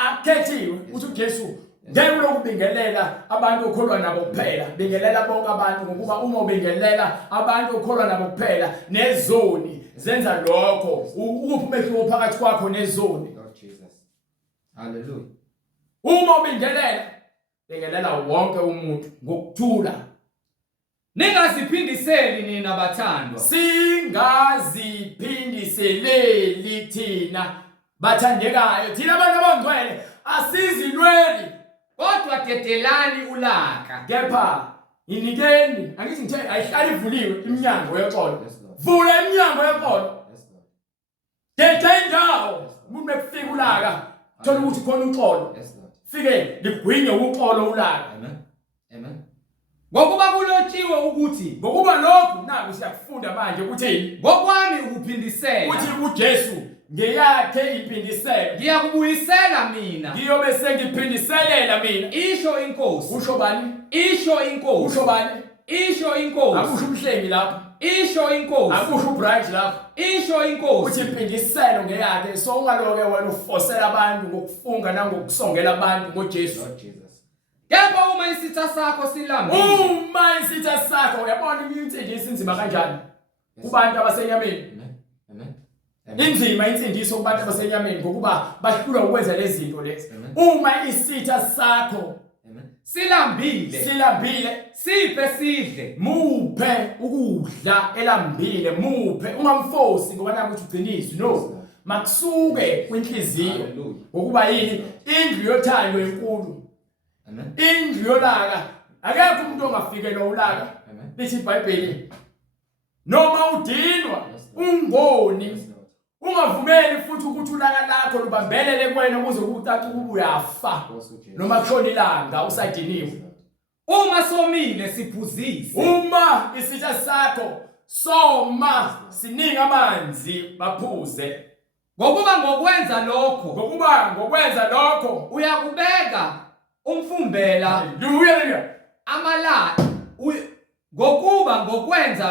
akhethiwe uthi uJesu ngeke lokubingelela abantu okholwa nabo kuphela bingelela bonke abantu ngokuba uma ubingelela abantu okholwa nabo kuphela nezoni zenza lokho ukuphi umehluko phakathi kwakho nezoni. Lord Jesus. Hallelujah. Uma ubingelela bingelela wonke umuntu ngokuthula. Ningaziphindiseli nina bathandwa. Singaziphindiseleli thina bathandekayo thina abantu abangcwele asizilweli Kodwa dedelani ulaka. kepha inikeni angithi ngithe ayihlali ivuliwe iminyango yexolo. Yes, Lord. Vula iminyango yexolo. Yes, Lord. Detha indawo umuntu ekufika ulaka thola ukuthi khona uxolo. Yes, Lord. Fike ligwinye uxolo ulaka. Amen. Amen. Ngokuba kulotshiwe ukuthi Ngokuba lokhu naku siyakufunda manje ukuthi ngokwami ukuphindisela uthi uJesu ngeyakhe impindiselo ngiyakubuyisela mina. ngiyobe sengiphindiselela mina. Isho inkosi. Usho bani? Isho inkosi. Usho bani? Isho inkosi. Akusho umhlengi lapho. Isho inkosi. Akusho ubright lapho. Isho Uthi inkosi. impindiselo ngeyakhe so ungaloke wena ufosela abantu ngokufunga nangokusongela abantu ngoJesu. Lord Jesus. Kepha uma isitha sakho silambile. Uma isitha sakho uyabona imintsindiso inzima kanjani kubantu abasenyameni. Amen. Amen. Inzima insindiso kubantu abasenyameni ngokuba bahlulwa ukwenza lezi zinto lezi. Amen. Uma isitha sakho Amen. Silambile. silambile Siphe sidle. muphe ukudla elambile muphe ungamfosi ngoba naku ugcinizwe no makusuke kwinhliziyo Hallelujah. ngokuba yini indlu yothando enkulu. Amen. Indlu yolaka akekho umuntu ongafikelwa ulaka. Amen. Lithi iBhayibheli noma udinwa Yes, Lord. ungoni Yes, Lord. ungavumeli futhi ukuthi ulaka lakho lubambelele kuwena kuze kuthi ukuba uyafa Nkosi uJesu. noma kushona ilanga Yes, usadiniwe. Lord. Uma somile siphuzise. Uma isitha sakho soma sininga amanzi baphuze Ngokuba ngokwenza lokho uyakubeka umfumbela haleluya amala ngokuba ngokwenza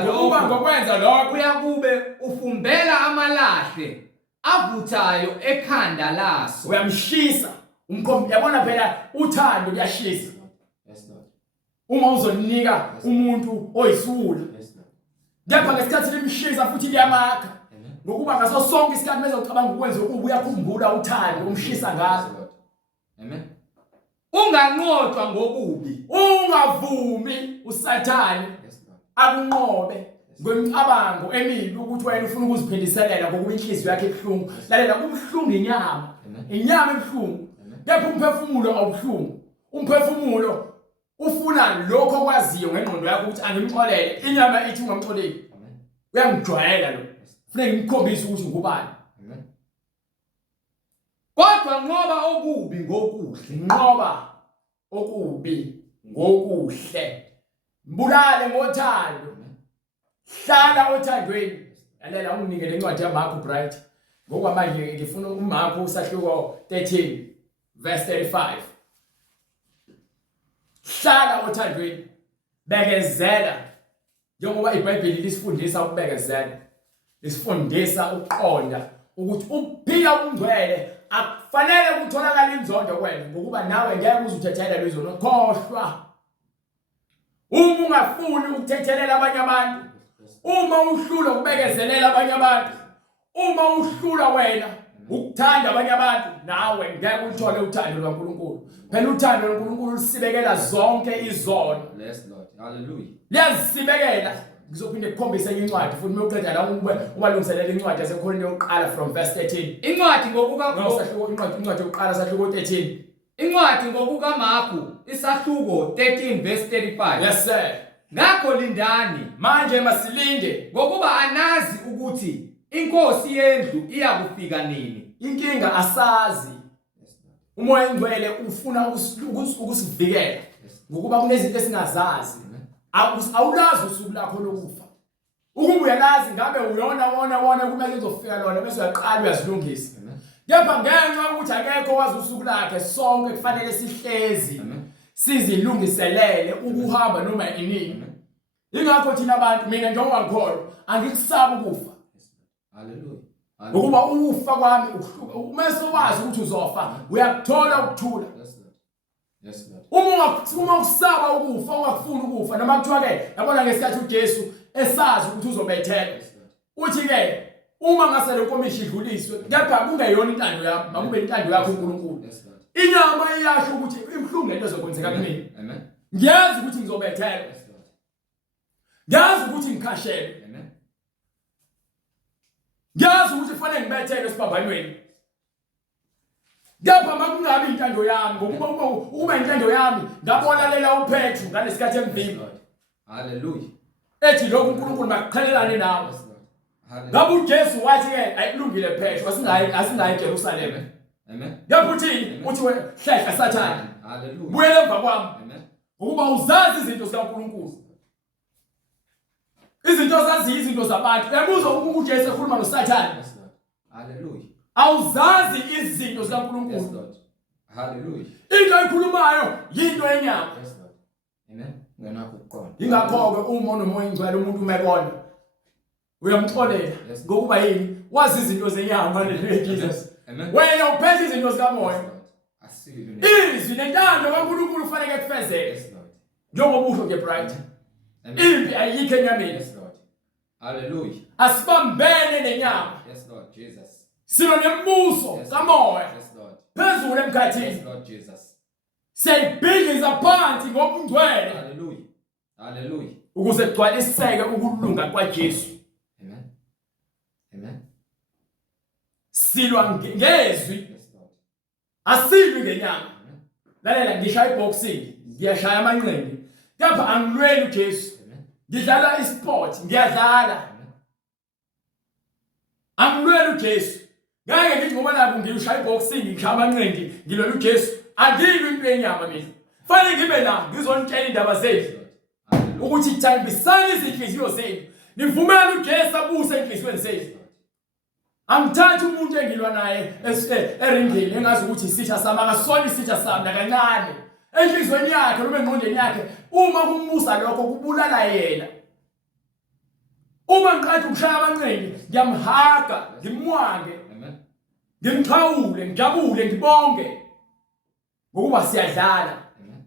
lokho uyakube ufumbela amalahle avuthayo ekhanda laso. uyamshisa umkhombi yabona phela uthando kuyashisa. Yes, Lord. Uma uzonika umuntu oyisula Yes, Lord. kepha ngesikhathi limshisa futhi liyamakha Amen. ngokuba ngaso sonke isikhathi mezocabanga ukwenza ukuba uyakhumbula uthando umshisa ngazo. Yes, Lord. Amen. Unganqotshwa ngokubi. Ungavumi usathane Yes, Lord. akunqobe ngemicabango emibi ukuthi wena ufuna ukuziphindiselela ngokuba inhliziyo yakhe ebhlungu. Lalela kubhlungu inyama. Amen. Inyama ebhlungu. Amen. Kepha umphefumulo awubuhlungu. Umphefumulo ufuna lokho okwaziyo ngengqondo yakho ukuthi angimxolele. Inyama ithi ungamxoleli. Amen. Uyangijwayela lo. Kufanele ngikhombise ukuthi ngubani. Amen. Kodwa nqoba okubi ngokuhle. Nqoba okubi ngokuhle. Mbulale ngothando. Amen. Hlala othandweni. Lalela unginike lencwadi yaMark Bright. Ngokwamanje ngifuna uMark usahluko 13 verse 35. Hlala othandweni. Bekezela. Njengoba iBhayibheli lisifundisa ukubekezela. Lisifundisa ukuqonda ukuthi ukuphila ungcwele akufanele kutholakala inzondo kwena ngokuba nawe ngeke uzuthethelela izono khohlwa. Uma ungafuni ukuthethelela abanye abantu, uma uhlula ukubekezelela abanye abantu, uma uhlula wena ukuthanda abanye abantu, nawe ngeke uthole uthando lwaNkulunkulu. Phela uthando lwaNkulunkulu lisibekela zonke izono. Yes, Lord. Hallelujah. Liyazisibekela. Ngizophinde ngikhombise incwadi futhi meyoqeda la ubalungiselela incwadi yaseKorinte yokuqala from verse 13. Incwadi ngokuka Incwadi yokuqala sahluko 13. Incwadi ngokuka Marku isahluko 13 verse 35. Yes sir. Ngakho lindani Manje masilinde ngokuba anazi ukuthi inkosi yendlu iyakufika nini. inkinga asazi. Yes, Lord. Umoya engcwele ufuna ukusivikela ngokuba kunezinto esingazazi. Awulazi usuku lakho lokufa. Ukuba uyalazi ngabe wona kumele uzofika lona bese uyaqala uyazilungisa. Kepha ngenxa yokuthi akekho wazi usuku lakhe sonke kufanele sihlezi sizilungiselele ukuhamba noma inini. Ingakho thina abantu mina njengoba ngikholwa angikusabi ukufa. Hallelujah. Ngokuba ukufa kwami uma sewazi ukuthi uzofa uyakuthola ukuthula. Yes, Lord. Yes Lord. Uma usaba ukufa ungakufuni ukufa noma kuthiwa ke yabona ngesikhathi uJesu esazi ukuthi uzobethela. Uthi ke uma ngase le nkomishi idluliswe kepha kungeyona intando yami makube intando yakho uNkulunkulu. Inyama iyasho ukuthi imhlungu lento ezokwenzeka kimi. Amen. Ngiyazi ukuthi ngizobethela. Ngiyazi ukuthi ngikhashele. Amen. Ngiyazi ukuthi kufanele ngibethele esiphambanweni. Kepha makungabi intando yami ngokuba uma intando yami ngabolalela uPetru ngalesikhathi emvimba. Hallelujah. Ethi lokhu uNkulunkulu makuqhelelane nawe. Ngabe uJesu wathi ke ayikulungile Petru asingayi eJerusalem. Amen. Ngapha uthini uthi hlehla Sathane. Hallelujah. Buyela emva kwami. Amen. Ukuba uzazi izinto zikaNkulunkulu. Izinto zazi izinto zabantu. Ebuza uJesu ekhuluma noSathane. Yes Lord. Hallelujah. Awuzazi izinto Yes zikaNkulunkulu. Lord. Hallelujah. Into ayikhulumayo yinto yenyama. Yes Lord. Amen. Ngena ukuqonda. Ingakho ke uma unomoya ingcwele umuntu umebona uyamxolela ngokuba yini wazi izinto zenyama haleluya Jesus. Amen. Wena uphethe izinto zikamoya. Asile. Izwi nentando kaNkulunkulu kufanele kufezeke. Yes Lord. Njengoba usho nje bright. Impi ayikho enyameni. Yes Lord. Hallelujah. Asibambene nenyama. Yes Lord Jesus. Silo nembuso kamoya. Yes Lord. Phezulu emkhathini. Yes Lord Jesus. Siyibhidliza phansi ngobungcwele. Hallelujah. Hallelujah. Ukuze kugcwaliseke ukulunga kwaJesu. Amen. Amen. Silwa ngezwi. Yes Lord. Asilwi ngenyama. Lalela ngishaya iboxing, ngiyashaya amanqindi. Kepha angilweli uJesu. Ngidlala isport, ngiyadlala. Angilweli uJesu. Ngeke ngithi ngoba naku ngishaya iboxing, ngishaya amanqindi, ngilwela uJesu. Angilwi into yenyama mina. Fanele ngibe la ngizontshela indaba zethu. Ukuthi thambisani izinhliziyo zenu. Nivumele uJesu abuse enhliziyweni zenu. Amthatha umuntu engilwa naye eringini engazi ukuthi isitha sami akasona isitha sami nakancane. Enhlizweni yakhe noma engqondweni yakhe uma kumbusa lokho kubulala yena. Uma ngiqala ukushaya amanqindi ngiyamhaga, ngimwange. Amen. Ngimxhawule, ngijabule, ngibonge. Ngokuba siyadlala. Amen.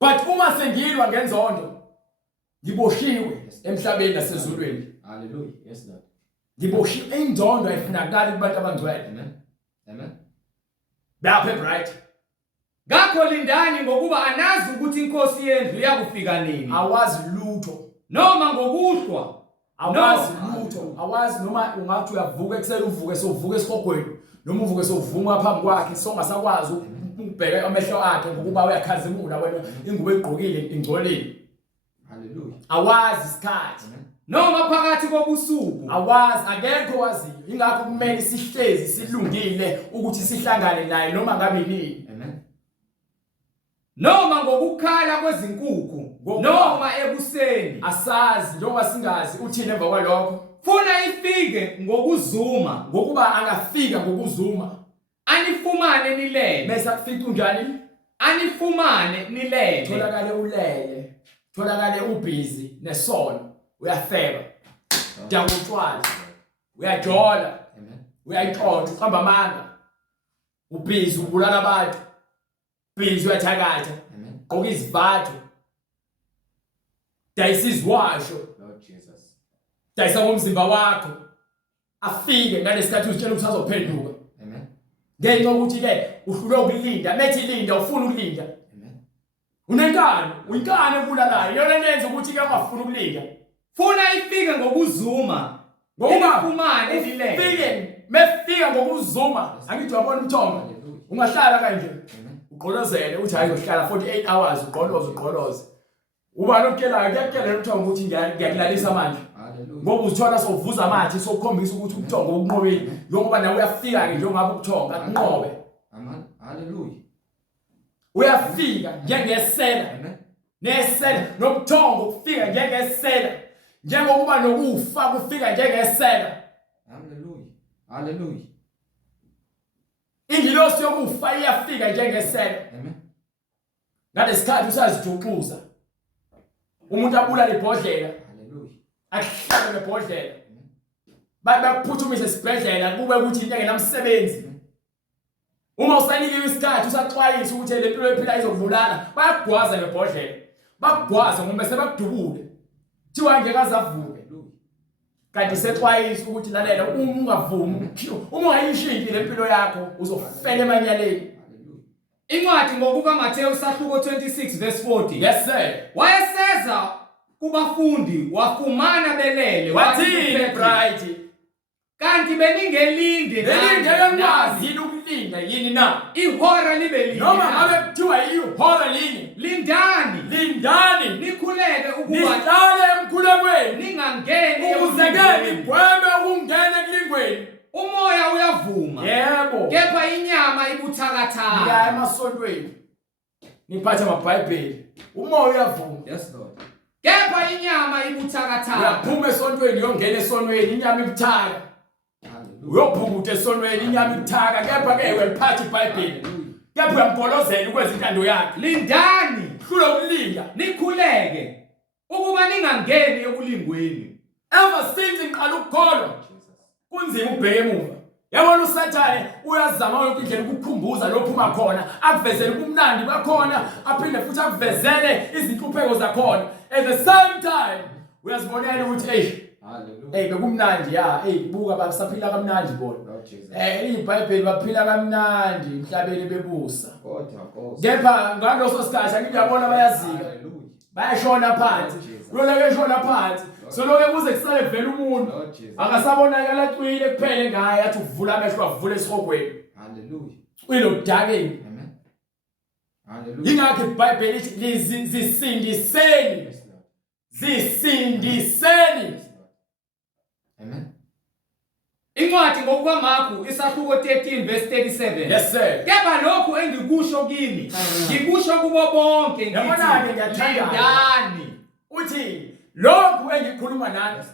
But uma sengilwa ngenzondo ngiboshiwe emhlabeni nasezulwini. Hallelujah. Yes Lord. Ngiboshiwe inzondo ayifunakali kubantu abangcwele. Amen. Amen. Lapha bright. Ngakho lindani ngokuba anazi ukuthi inkosi yendlu iyakufika nini. Awazi lutho. Noma ngokuhlwa. Awazi lutho. Awazi noma ungathi uyavuka ekseni uvuke sovuka esikogweni. Noma uvuke sovuma phambi kwakhe songasakwazi ukubheka amehlo akhe ngokuba uyakhazimula wena ingubo egqokile ingcolile. Hallelujah. Awazi isikhathi. Noma phakathi kobusuku. Awazi akekho waziyo. Ingakho kumele sihlezi silungile ukuthi sihlangane naye noma ngabe yini. Amen. Noma ngokukhala kwezinkukhu noma ebuseni. Asazi njengoba singazi uthini emva kwalokho. Funa ifike ngokuzuma Ngokuba angafika ngokuzuma. Anifumane nilele. Bese kufica unjani? Anifumane nilele. Tholakale ulele. Tholakale ubhizi nesono. Uyafeba. Dawutshwala. Uyajola. Amen. Uyayixoxa uqamba amanga. Ubhizi ubulala abantu. Ubhizi uyathakatha. Amen. Gqoka izivathu. Dayisa izwasho. Lord Jesus. Dayisa ngomzimba wakho. Afike ngalesikhathi uzitshela ukuthi azophenduka. Amen. Ngenxa yokuthi ke uhlule ukulinda, methi linda ufuna ukulinda. Amen. Unenkani, uyinkani ebulalayo. Yona lenza ukuthi ke ungafuni ukulinda. Funa ifike ngokuzuma. Ngoba Anifumane nilele. Fike, mefika ngokuzuma. Angithi wabona umthombo. Ungahlala kanje. Uqolozele uthi hayi uhlala 48 hours uqoloze. Uba lokukelayo kuyakela umthombo ukuthi ngiyakulalisa manje. Hallelujah. Ngoba uzithola sovuza amathi sokukhombisa ukuthi umthongo ukunqobile. Njengoba nawe uyafika ke njengoba ukuthonga kunqobe. Amen. Hallelujah. Uyafika njengesela. Amen. Nesela nomthongo ukufika njengesela. Njengokuba nokufa kufika njengesela. Hallelujah. Hallelujah. Ingilosi yokufa iyafika njengesela. Amen. Ngalesikhathi usazijuxuza. Umuntu abulala ibhodlela. Hallelujah. Akuhlabe lebhodlela. Bakuphuthumise esibhedlela kube ukuthi into engenamsebenzi. Uma usanikiwe isikhathi usaxwayisa ukuthi le mpilo ephila izokubulala, bayakugwaza ngebhodlela. Bakugwaza ngoba sebakudubule. Thiwa ngeke azavuke. Kanti sexwayisa ukuthi lalela uma ungavumi, uma ungayishintshi le mpilo yakho uzofela emanyaleni. Incwadi ngokuka Mateyu sahluko 26 verse 40. Yes sir. Wayeseza kubafundi wafumana belele Wathini bright? kanti beningelinde Beningekwazi yini ukulinda yini na? ihora libe linye. Noma ngabe kuthiwa ihora linye. Lindani nikhuleke ukuba nihlale emkhulekweni ningangeni ukuzekeni gweme ukungena ekulingweni. Umoya uyavuma. Yebo. Kepha inyama ibuthakathaka. Ya emasontweni. Niphathe amabhayibheli. Umoya uyavuma. Yes Lord. Kepha inyama ibuthakathaka. Uyaphuma esontweni uyongena esonweni inyama ibuthaka. Uyophunguta esonweni inyama ibuthaka kepha ke weliphatha iBhayibheli. Kepha uyamgolozela ukwenza intando yakhe. Lindani, hlula ukulinda, nikhuleke ukuba ningangeni ekulingweni. Ever since ngiqala ukukholwa kunzima ukubheka emuva. Yabona uSathane uyazama yonke indlela ukukukhumbuza lo phuma khona, akuvezele ubumnandi bakhona, aphinde futhi akuvezele izinhlupheko zakhona. At the same time uyazibonela ukuthi hallelujah. Bekumnandi ya, buka basaphila kamnandi bona. IBhayibheli baphila kamnandi emhlabeni bebusa. Kepha ngaloso sikhathi ngiyabona bayazika. Bayashona phansi. Kuloko eshona phansi. Soloke kuze kusale vele umuntu. Akasabonakala cwile kuphele ngaye athi uvula amehlo avule esihogweni. Hallelujah. Uyilodakeni. Amen. Hallelujah. Ingakho iBhayibheli lithi zisindiseni. Zisindiseni. Amen. Incwadi ngokuka Marku isahluko 13 verse 37. Yes sir. Kepha lokhu engikusho kini, ngikusho kubo bonke ngithi, lindani. Uthi lokhu engikhuluma nani,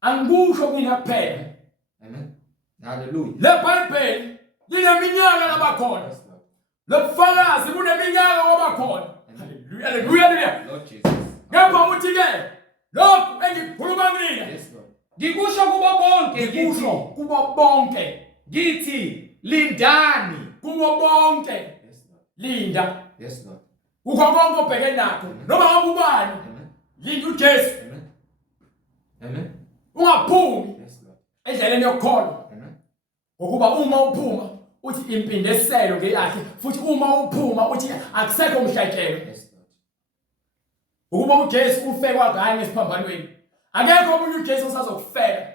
angikusho mina kuphela. Amen. Hallelujah. Le Bible lineminyaka labakhona. Lobufakazi buneminyaka wabakhona. Hallelujah. Hallelujah. Lord Jesus. Kepha uthi ke lokhu engikhuluma mina, ngikusho kubo bonke, ngikusho kubo bonke, ngithi lindani. Kubo bonke. Linda. Yes Lord. Ukho konke obheke nakho noma ngabe ubani. Linda uJesu. Amen. Amen. Ungaphumi. Yes Lord. Endleleni yokukholwa. Amen. Ngokuba uma uphuma uthi impindeselo ngeyakhe, futhi uma uphuma uthi akusekho umhlatshelo. Yes Lord. Ukuba uJesu ufekwa ngani esiphambanweni, akekho omunye uJesu osazokufela.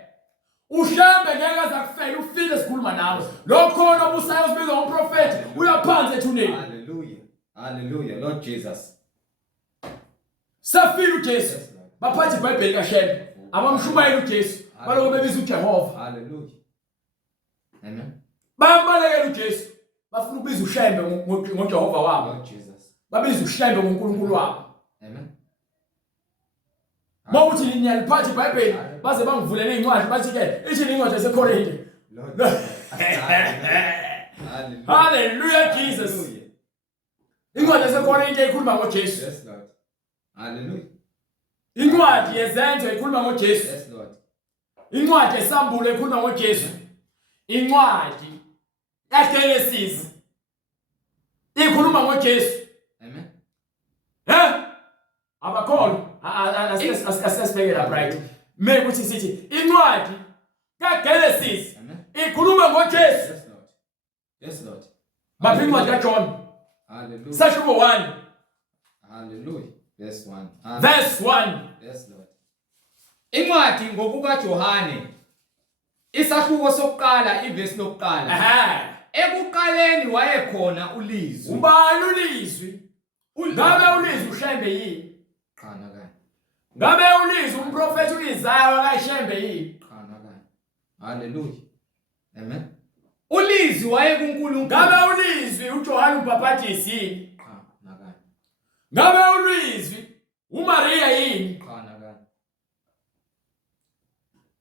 Uhlambe ngeke azakufela ufile esikhuluma nawe. Lo khona obusayo osibizwa ngomprofeti uyaphansi ethuneni. Hallelujah. Hallelujah. Lord Jesus. Safile uJesu. Baphathi iBhayibheli kaShembe. Abamshumayela uJesu. Baloko bebiza uJehova. Hallelujah. Amen. Bambalekela uJesu. Bafuna ukubiza uShembe ngoJehova wabo. Lord Jesus. Babiza uShembe ngoNkulunkulu wabo. Amen. Mawuthi niyaliphatha iBhayibheli baze bangivulele incwadi bathi ke ithi incwadi yaseKorinte. Hallelujah Jesus. Incwadi yaseKorinte ikhuluma ngoJesu. Yes Lord. Hallelujah. Incwadi yezenzo ikhuluma ngoJesu. Yes Lord. Incwadi yesambulo ikhuluma ngoJesu. Incwadi kaGenesis ikhuluma ngoJesu. Amen. Abakholwa asesibekela bright. Mekuthi sithi incwadi kaGenesis ikhuluma ngoJesu. Yes Lord. Yes Lord. Baphi incwadi kaJohn. Hallelujah. Sahluko 1. Hallelujah. Verse 1. Verse 1. Yes Lord. Incwadi ngokuka Johane isahluko sokuqala iverse lokuqala. Ekuqaleni wayekhona ulizwi. Ubani ulizwi? Ngabe ulizwi uShembe yini? Qana kani. Ngabe ulizwi umprofeti uIsaya wakaShembe yini? Qana kani. Hallelujah. Amen. Ulizwi wayekuNkulunkulu. Ngabe ulizwi uJohane uMbhaphatisi yini? Qana kani. Ngabe ulizwi uMaria yini? Qana kani.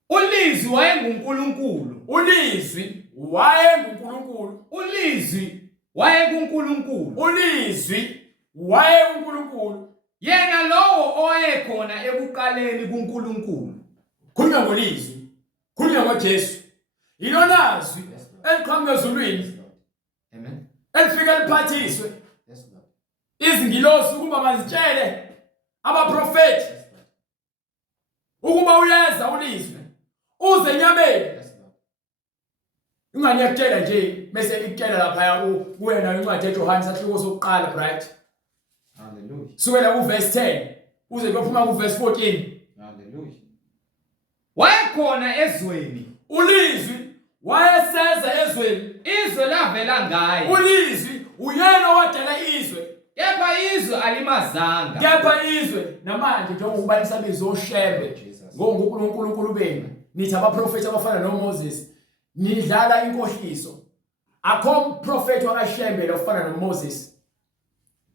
Ulizwi wayenguNkulunkulu. Ulizwi wayenguNkulunkulu. Ulizwi wayekuNkulunkulu. Ulizwi wayenguNkulunkulu. Yena lowo owayekhona ekuqaleni kuNkulunkulu. Khulunywa ngolizwi. Khulunywa ngoJesu. Ilonazwi eliqhamuka ezulwini. elifika liphathiswe Yes, Lord. izingilosi ukuba mazitshele abaprofeti ukuba uyeza ulizwe uze enyameni. Yes, Lord. Ingani yakutshela nje bese ikutshela lapha kuwena incwadi eJohane sahluko sokuqala bright. Hallelujah. Sukela kuverse 10 uze kuphuma kuverse 14. Hallelujah. Wayekhona ezweni, Ulizwi wayeseza ezweni, izwe lavela ngaye. ulizwi uyena owadala izwe. Kepha izwe alimazanga. Kepha izwe namanje njengokuba lisabizo oshembe ngoNkulunkulu benu nithi abaprofeti abafana noMoses nidlala inkohliso. Akho umprofeti wakashembe ofana noMoses.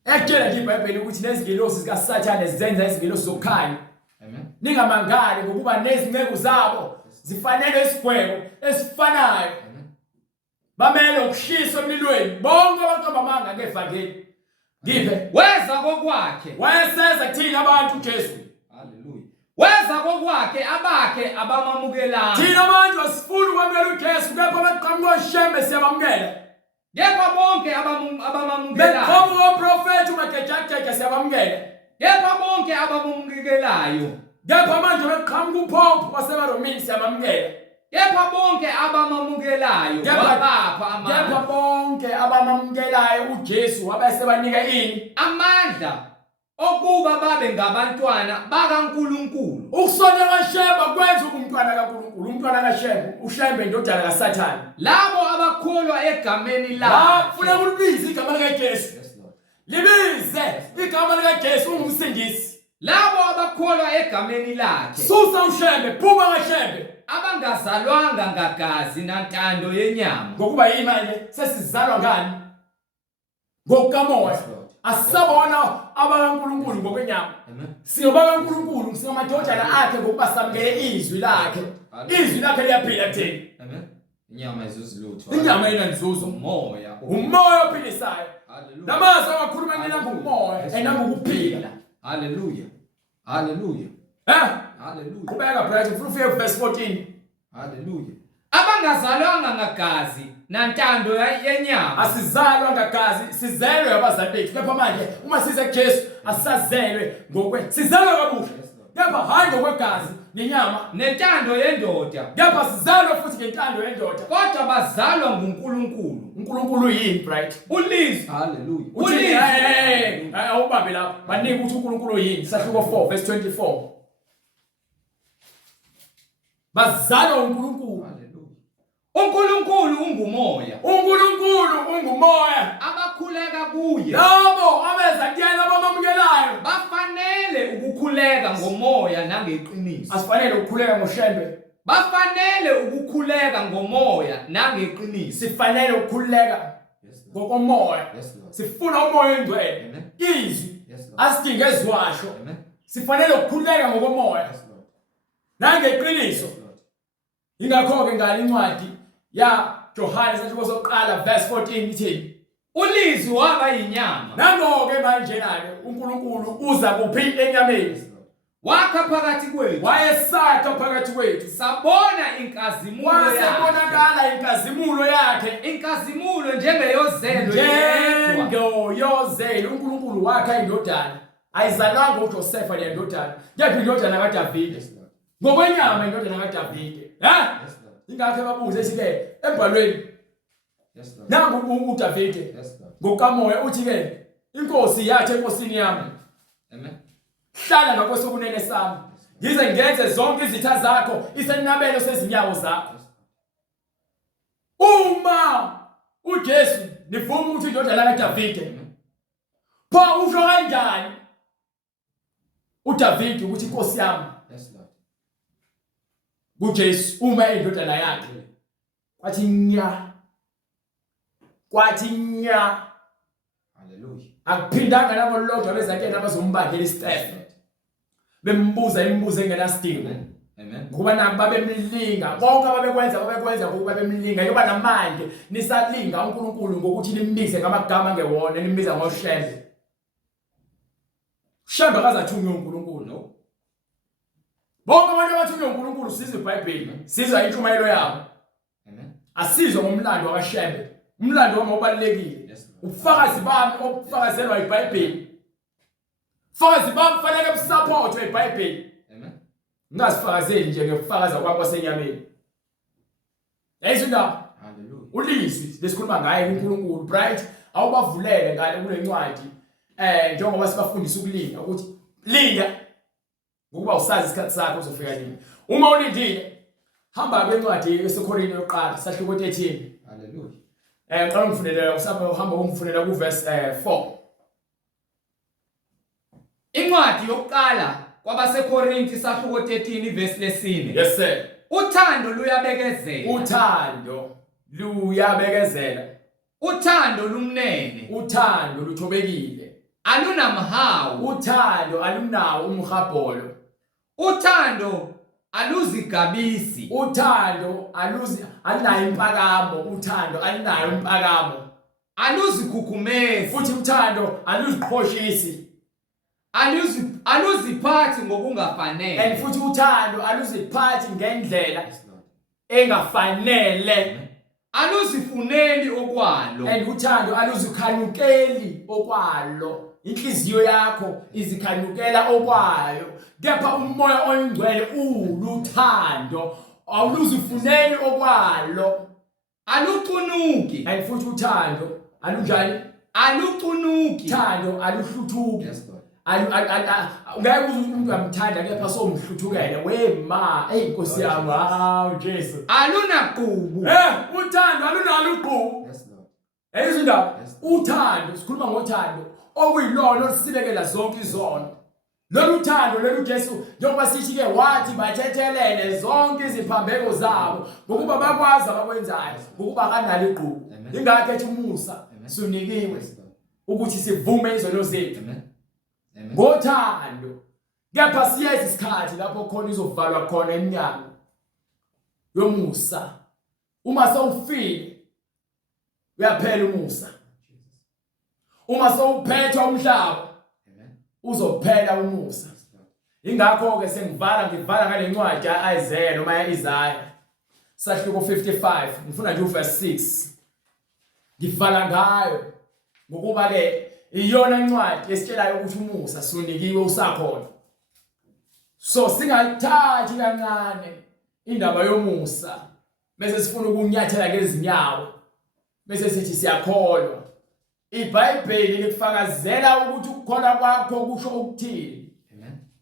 Ekutshela nje iBhayibheli ukuthi nezingilosi zikaSathane zenza izingilosi zokukhanya. Amen. Ningamangali ngokuba nezinceku zabo zifanele isigwebo esifanayo. Bamele ukushiswa emlilweni bonke abantu abamanga ngevangeli. Ngiphe Weza kokwakhe. wayeseza kuthina abantu uJesu. Hallelujah. Weza kokwakhe abakhe abamamukelayo. Thina abantu asifuni ukwamukela uJesu kepha beqhamuka oshembe siyabamukela. Kepha bonke abamamukelayo. Beqhamuka oprofeti umagejageja siyabamukela. Kepha bonke abamamukelayo. Kepha manje beqhamuka uPope waseBaromini siyabamukela. Kepha bonke abamamukelayo wabapha Kepha amandla. bonke abamamukelayo uJesu wabasebanika ini? Amandla okuba babe ngabantwana bakaNkulunkulu. Ukusona kaShemba kwenza umntwana kaNkulunkulu. Umntwana kaShemba uShembe indodana kaSathane. Labo abakholwa egameni Bafuna lakhe. ukulibiza igama likaJesu. Yes, Lord. Libize igama likaJesu ungumsindisi. Labo abakholwa egameni lakhe. Susa uShembe, phuma kaShembe. Abangazalwanga ngagazi nantando yenyama. Ngokuba yini manje sesizalwa ngani? Ngokukamoya. Yes, Lord. Asisabona abakaNkulunkulu ngokwenyama. Amen. SingabakaNkulunkulu singamadodana akhe ngokuba samukele izwi lakhe. Izwi lakhe liyaphila kuthina. Amen. Inyama izuzilutho. Inyama inanzuzo. Umoya. Umoya ophilisayo. Hallelujah. Namazwi awakhuluma ngenangomoya enangokuphila. Hallelujah. Hallelujah. Hallelujah. Kubeka brother ufike verse 14. Hallelujah. Abangazalwanga ngagazi nantando yenyama. Asizalwa ngagazi, sizelwe abazali bethu. Kepha manje uma size kuJesu asazelwe sizalwa kabusha. Kepha hayi ngokwegazi nenyama, Nentando yendoda. kepha sizalwa futhi ngentando yendoda. Kodwa bazalwa nguNkulunkulu. uNkulunkulu yini bright? Ulizwi. Hallelujah. Ulizwi. Awubambe lapha. Banika ukuthi uNkulunkulu yini? Sahluko 4 verse 24. Bazalwa uNkulunkulu. Hallelujah. uNkulunkulu ungumoya. uNkulunkulu ungumoya. Abakhuleka kuye Labo abeza kuyena abamamukelayo bafanele ukukhuleka ngomoya nangeqiniso. asifanele ukukhuleka ngoshembe. Bafanele ukukhuleka ngomoya nangeqiniso. Sifanele ukukhuleka ngokomoya. Yes, Lord. Sifuna umoya engcwele. Amen. Izwi Yes, Lord. asidinge ezwasho. Amen. Sifanele ukukhuleka ngokomoya Yes, Lord. nangeqiniso. Yes, Lord. Ingakho ke ngale incwadi ya Johane sahluko sokuqala verse 14 ithi Ulizwi waba yinyama. nangoke manje nake uNkulunkulu uza kuphi enyameni. Yes, Lord. Wakha phakathi kwethu. Wayesakha phakathi kwethu. Sabona inkazimulo yakhe. Wasebonakala inkazimulo yakhe. Inkazimulo njengeyozelo yedwa. Njengoyozelo uNkulunkulu wakha indodana. Ayizalwanga uJosepha le ndodana. Kepha indodana kaDavide. Yes, Lord. Ngokwenyama indodana kaDavide. Yes, Lord. Ingakho babuze ethi ke embhalweni Yes, Lord. nangu uDavide Yes, Lord. ngokamoya uthi ke inkosi yathi enkosini yami Amen. hlala ngakwesokunene sami ngize ngenze zonke izitha zakho isenabelo sezinyawo zakho. Uma uJesu nivuma ukuthi indodana kaDavide pho usho kanjani uDavide ukuthi inkosi yami Yes, Lord. kuJesu uma indodana yakhe kwathi nya Hallelujah. akuphindanga nabo lodwa bezakhe abazombandela iStephen bembuza imibuzo engenasidingo. Amen. Amen. Ngoba nabo babemlinga bonke babekwenza ngoba babemlinga ngoba namanje nisalinga uNkulunkulu ngokuthi nimbize ngamagama angewona nimbiza ngoshembe. Shembe akazathunywa uNkulunkulu no. Bonke abantu abathunywa uNkulunkulu sizwe iBhayibheli sizwa intshumayelo yabo. Amen. Asizwe ngomlando wakaShembe. umlando wami obalekile ubufakazi bami obufakazelwa iBhayibheli ubufakazi bami kufanele busupportwe iBhayibheli Amen. ngasifakazeli nje ngefakaza kwakho senyameni yayizindaba Hallelujah. ulizwi lesikhuluma ngaye uNkulunkulu bright awubavulele ngale kule ncwadi njengoba sibafundisa ukulinda ukuthi linda ngokuba usazi isikhathi sakho uzofika nini uma ulindile hamba kwencwadi yeSekorinte yokuqala sahluko 13 Hallelujah. Ngicela ungifundele uhamba ungifundela ku verse 4 Incwadi yokuqala kwabaseKorinti sahluko 13 verse lesine. yes sir Uthando luyabekezela. uthando luyabekezela Uthando lumnene. uthando luthobekile Alunamhawu. uthando alunawo umhabholo Uthando aluzigabisi. uthando alinayo impakamo uthando alinayo impakamo Aluzikhukhumezi. futhi uthando aluziphoshisi Aluziphathi and ngokungafanele. futhi uthando aluziphathi ngendlela Yes, Lord. engafanele Aluzifuneli okwalo. and uthando aluzikhanukeli okwalo inhliziyo yakho izikhanukela okwayo kepha umoya oyingcwele uluthando awuluzifuneli okwalo Alucunuki. and futhi uthando alunjani Alucunuki. uthando aluhluthuki Yes, Lord. ngeke umuntu amthanda kepha somhluthukele wema Nkosi yami hawu Jesu Alunaqubu. uthando alunalo uqhubu Yes, Lord. eyizindaba Yes. uthando sikhuluma ngothando okuyilona olisibekela zonke izono lolu thando lolu Jesu njengoba sithi ke wathi bathethelele zonke iziphambeko zabo ngokuba bakwazi abakwenzayo ngokuba kanalo iqhubu Amen. ingakho ethi umusa Amen. sunikiwe Yes, Lord. ukuthi sivume izono zethu Amen. Amen. ngothando kepha siyezi isikhathi lapho khona izovalwa khona eminyango yomusa uma sowufile uyaphela umusa uma sowuphethwa umhlaba Amen. uzophela umusa Yes, Lord. ingakho ke ngivala ngale ncwadi yaIsaiah noma yaIsaiah sahluko 55 ngifuna nje uverse 6 ngivala ngayo ngokuba ke iyona incwadi esitshelayo ukuthi umusa sunikiwe usakhona so singathathi kancane indaba yomusa bese sifuna ukunyathela ngezinyawo bese sithi siyakholwa iBhayibheli likufakazela ukuthi ukukholwa kwakho kusho ukuthini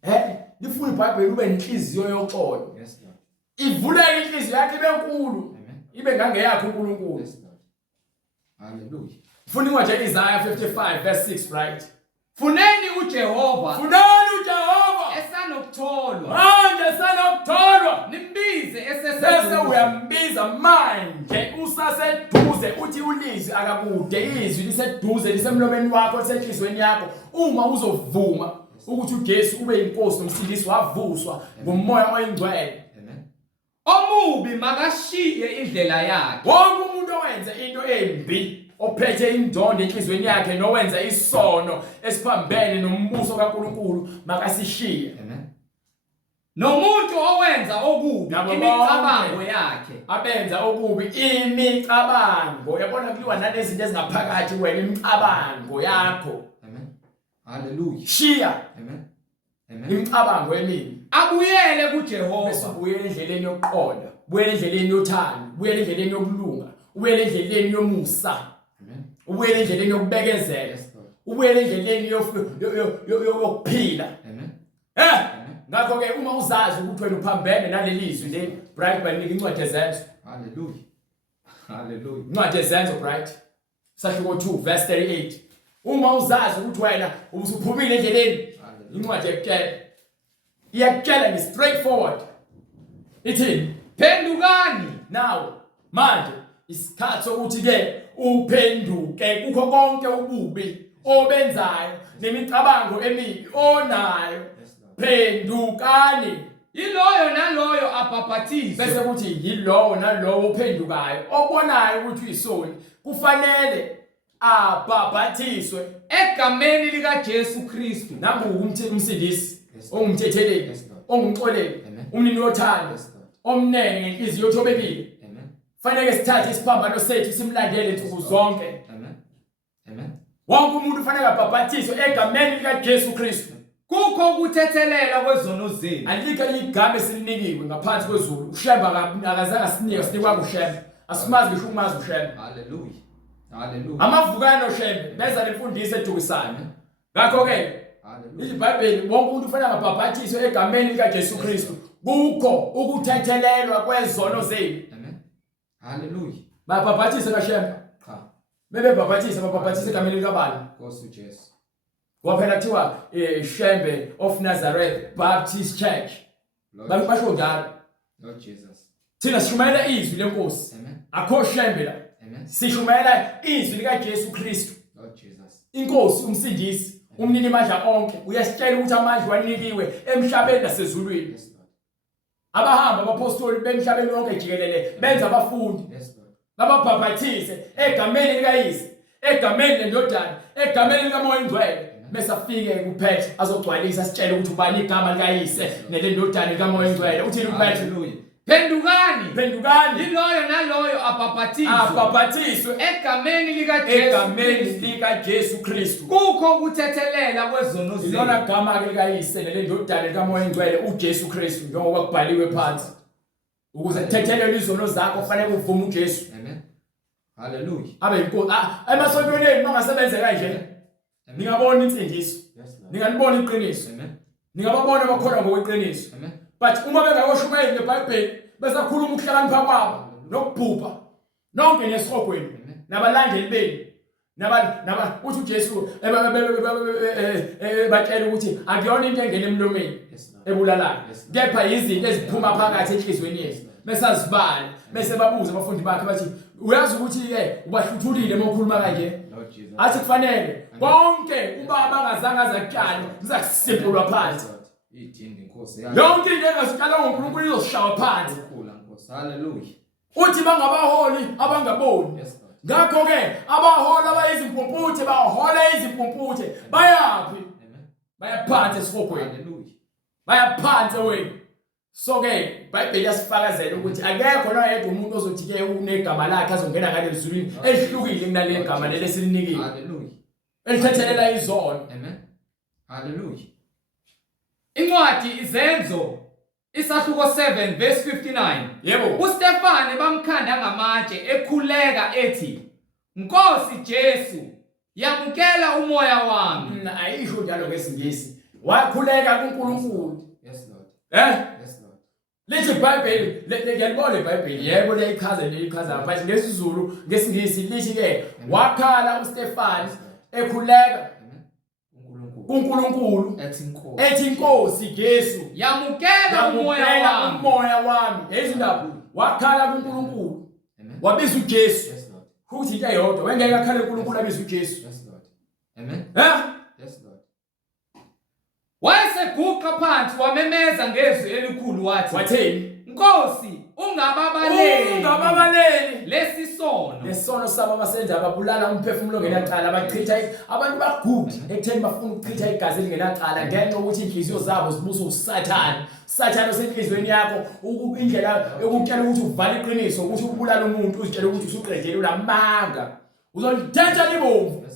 Amen. lifuna iBhayibheli ube inhliziyo yoxolo Yes, Lord. ivuleke inhliziyo yakhe ibe nkulu Amen. ibe ngangeyakho uNkulunkulu Yes, Lord. Hallelujah. funa incwadi yaIsaiah 55 verse 6 right Funeni uJehova funani uJehova esanokutholwa. manje sanokutholwa Nimbize bese eseseduze. uyambiza manje usaseduze uthi ulizwi akakude izwi liseduze lisemlomeni wakho lisenhlizweni yakho uma uzovuma ukuthi uJesu ube inkosi nomsindisi wavuswa ngomoya oyingcwele Amen. Omubi makashiye indlela yakhe. wonke umuntu owenza into embi ophethe indondo enhlizweni yakhe nowenza isono esiphambene nombuso kaNkulunkulu makasishiye Amen. Nomuntu owenza okubi Nabo imicabango bonke. yakhe. abenza okubi imicabango yabona kuliwa nalezinto ezingaphakathi wena imicabango yakho Amen. Hallelujah. shiya Amen. Amen. imicabango emibi Abuyele bese kuJehova. ubuyele endleleni yokuqonda ubuyele endleleni yothando ubuyele endleleni yokulunga ubuyele endleleni yomusa Amen. ubuyele endleleni yokubekezela Yes, Lord. ubuyele endleleni yokuphila Amen. ngakho ke uma uzazi ukuthi wena uphambene nalelizwi le bright banika incwadi ezenzo Hallelujah. Hallelujah. incwadi ezenzo bright sahluko 2 verse 38 uma uzazi ukuthi wena ubusuphumile endleleni incwadi iyakutshela straight forward ithini Phendukani. now manje isikhathi sokuthi ke uphenduke kukho konke ububi obenzayo nemicabango emibi onayo Yes, Lord. phendukani Yiloyo naloyo abhaphathizwe. bese kuthi yilowo nalowo ophendukayo obonayo ukuthi uyisoni kufanele abhabhathiswe Egameni likaJesu Kristu. nangu umsindisi Yes. ongumthetheleli Yes, Lord. ongumxoleli Amen. umnini wothando Yes, Lord. omnene ngenhliziyo yothobekile Amen. Fanele sithathe isiphambano sethu simlandele insuku zonke. Amen. Amen. Wonke umuntu ufanele abhabhathiswe egameni likaJesu Kristu. Kukho ukuthethelela kwezono zenu. Alikho igama esilinikiwe ngaphansi kwezulu. Ushemba akazange sinikwa kushemba. Asimazi ngisho umazi ushemba. Hallelujah. Hallelujah. Amavukana oshembe beza lemfundiso edukisayo. Ngakho ke iBhayibheli wonke umuntu ufanele abhabhathiswe egameni likaJesu Kristu. Kukho ukuthethelelwa kwezono zenu. Amen. Hallelujah. Babhabhathise bashemba. Cha. Babhabhathise egameni likaBani. Nkosi uJesu. Kwaphela kuthiwa Shembe of Nazareth Baptist Church. Basho njalo. Lord Jesus. Thina sishumayela izwi lenkosi. Amen. Akho Shembe la. Amen. Sishumayela izwi likaJesu Kristu. Lord Jesus. Inkosi umsindisi, umnini amandla onke, uyasitshela ukuthi amandla wanikiwe emhlabeni nasezulwini. Yes, Lord. Abahamba abapostoli bemhlabeni wonke jikelele benza abafundi. Yes, Lord. Bababhabhathise egameni likaYise, egameni leNdodana, egameni likaMoya Oyingcwele. Bese afike kuphethe azogcwalisa sitshele ukuthi ubani igama likaYise nelendodana likaMoya Oyingcwele. Uthini uphethe? Hallelujah. Pendukani. Liloyo naloyo abhabhathiswe egameni likaJesu Kristu. Kukho ukuthethelela kwezono zenu. Ilona gama ke likaYise nelendodana likaMoya Oyingcwele uJesu Kristu njengoba kubhaliwe phansi. Ukuze kuthethelelwe izono zakho kufanele uvume uJesu. Amen. Hallelujah. Abe inkosi emasontweni mangasebenze kanje. Ningabona insindiso. Ningalibona iqiniso. Amen. Ningababona abakholwa ngokweqiniso. Amen. But uma bengakoshumayeli ngeBhayibheli besakhuluma ukuhlakanipha kwabo nokubhubha nonke nesihogweni nabalandeli benu uthi uJesu batshela ukuthi akuyona into engena emlomeni ebulalayo kepha izinto eziphuma phakathi enhlizweni yethu mesazibala bese babuza abafundi bakhe bathi uyazi ukuthi ubahluthulile uma ukhuluma kanje athi kufanele konke ubaba angazange azakutyala kuzakusempulwa phansi. Yonke into engasityala ngoNkulunkulu izoshawa phansi. Hallelujah. Uthi bangabaholi abangaboni. Ngakho ke abaholi abayizimpumputhe bahola izimpumputhe bayaphi? Bayaphansi esifogweni. Hallelujah. Bayaphansi wena. So ke iBhayibheli yasifakazela ukuthi akekho noyedwa umuntu ozothi ke unegama lakhe azongena ngale lizwini elihlukile kunale gama lelesinikiwe. Hallelujah. Elithethelela izono. Amen. Hallelujah. Incwadi Izenzo isahluko 7 verse 59. Yebo. uStefane bamkhanda ngamatshe ekhuleka ethi Nkosi Jesu yamukela umoya wami. Ayisho njalo ngesingisi. Wakhuleka kuNkulunkulu. Yes Lord. Yes Lord. Lithi iBhayibheli ngiyalibona iBhayibheli yebo leyichaza but ngesizulu ngesingisi lithi ke wakhala uStefane ekhuleka kuNkulunkulu ethi Inkosi Jesu yamukela umoya wami. Ezindaba wakhala kuNkulunkulu wabiza uJesu. Futhi into eyodwa wengeke akhale kuNkulunkulu abiza uJesu. Yes Lord. Amen. Yes Lord. Wayeseguqa phansi wamemeza ngezwi elikhulu watheni? Nkosi ungababaleli lesono sabo abasenza ababulala umphefumulo ongenaqala abachitha abantu bagudi ekutheni bafuna ukuchitha igazi elingenaqala ngenxa ukuthi inhliziyo zabo zibuswa uSathane. Sathane osenhlizweni yakho indlela yokutshela ukuthi uvale iqiniso ukuthi ubulala umuntu uzitshela ukuthi usuqedile ulamanga uzolithetha libomvu.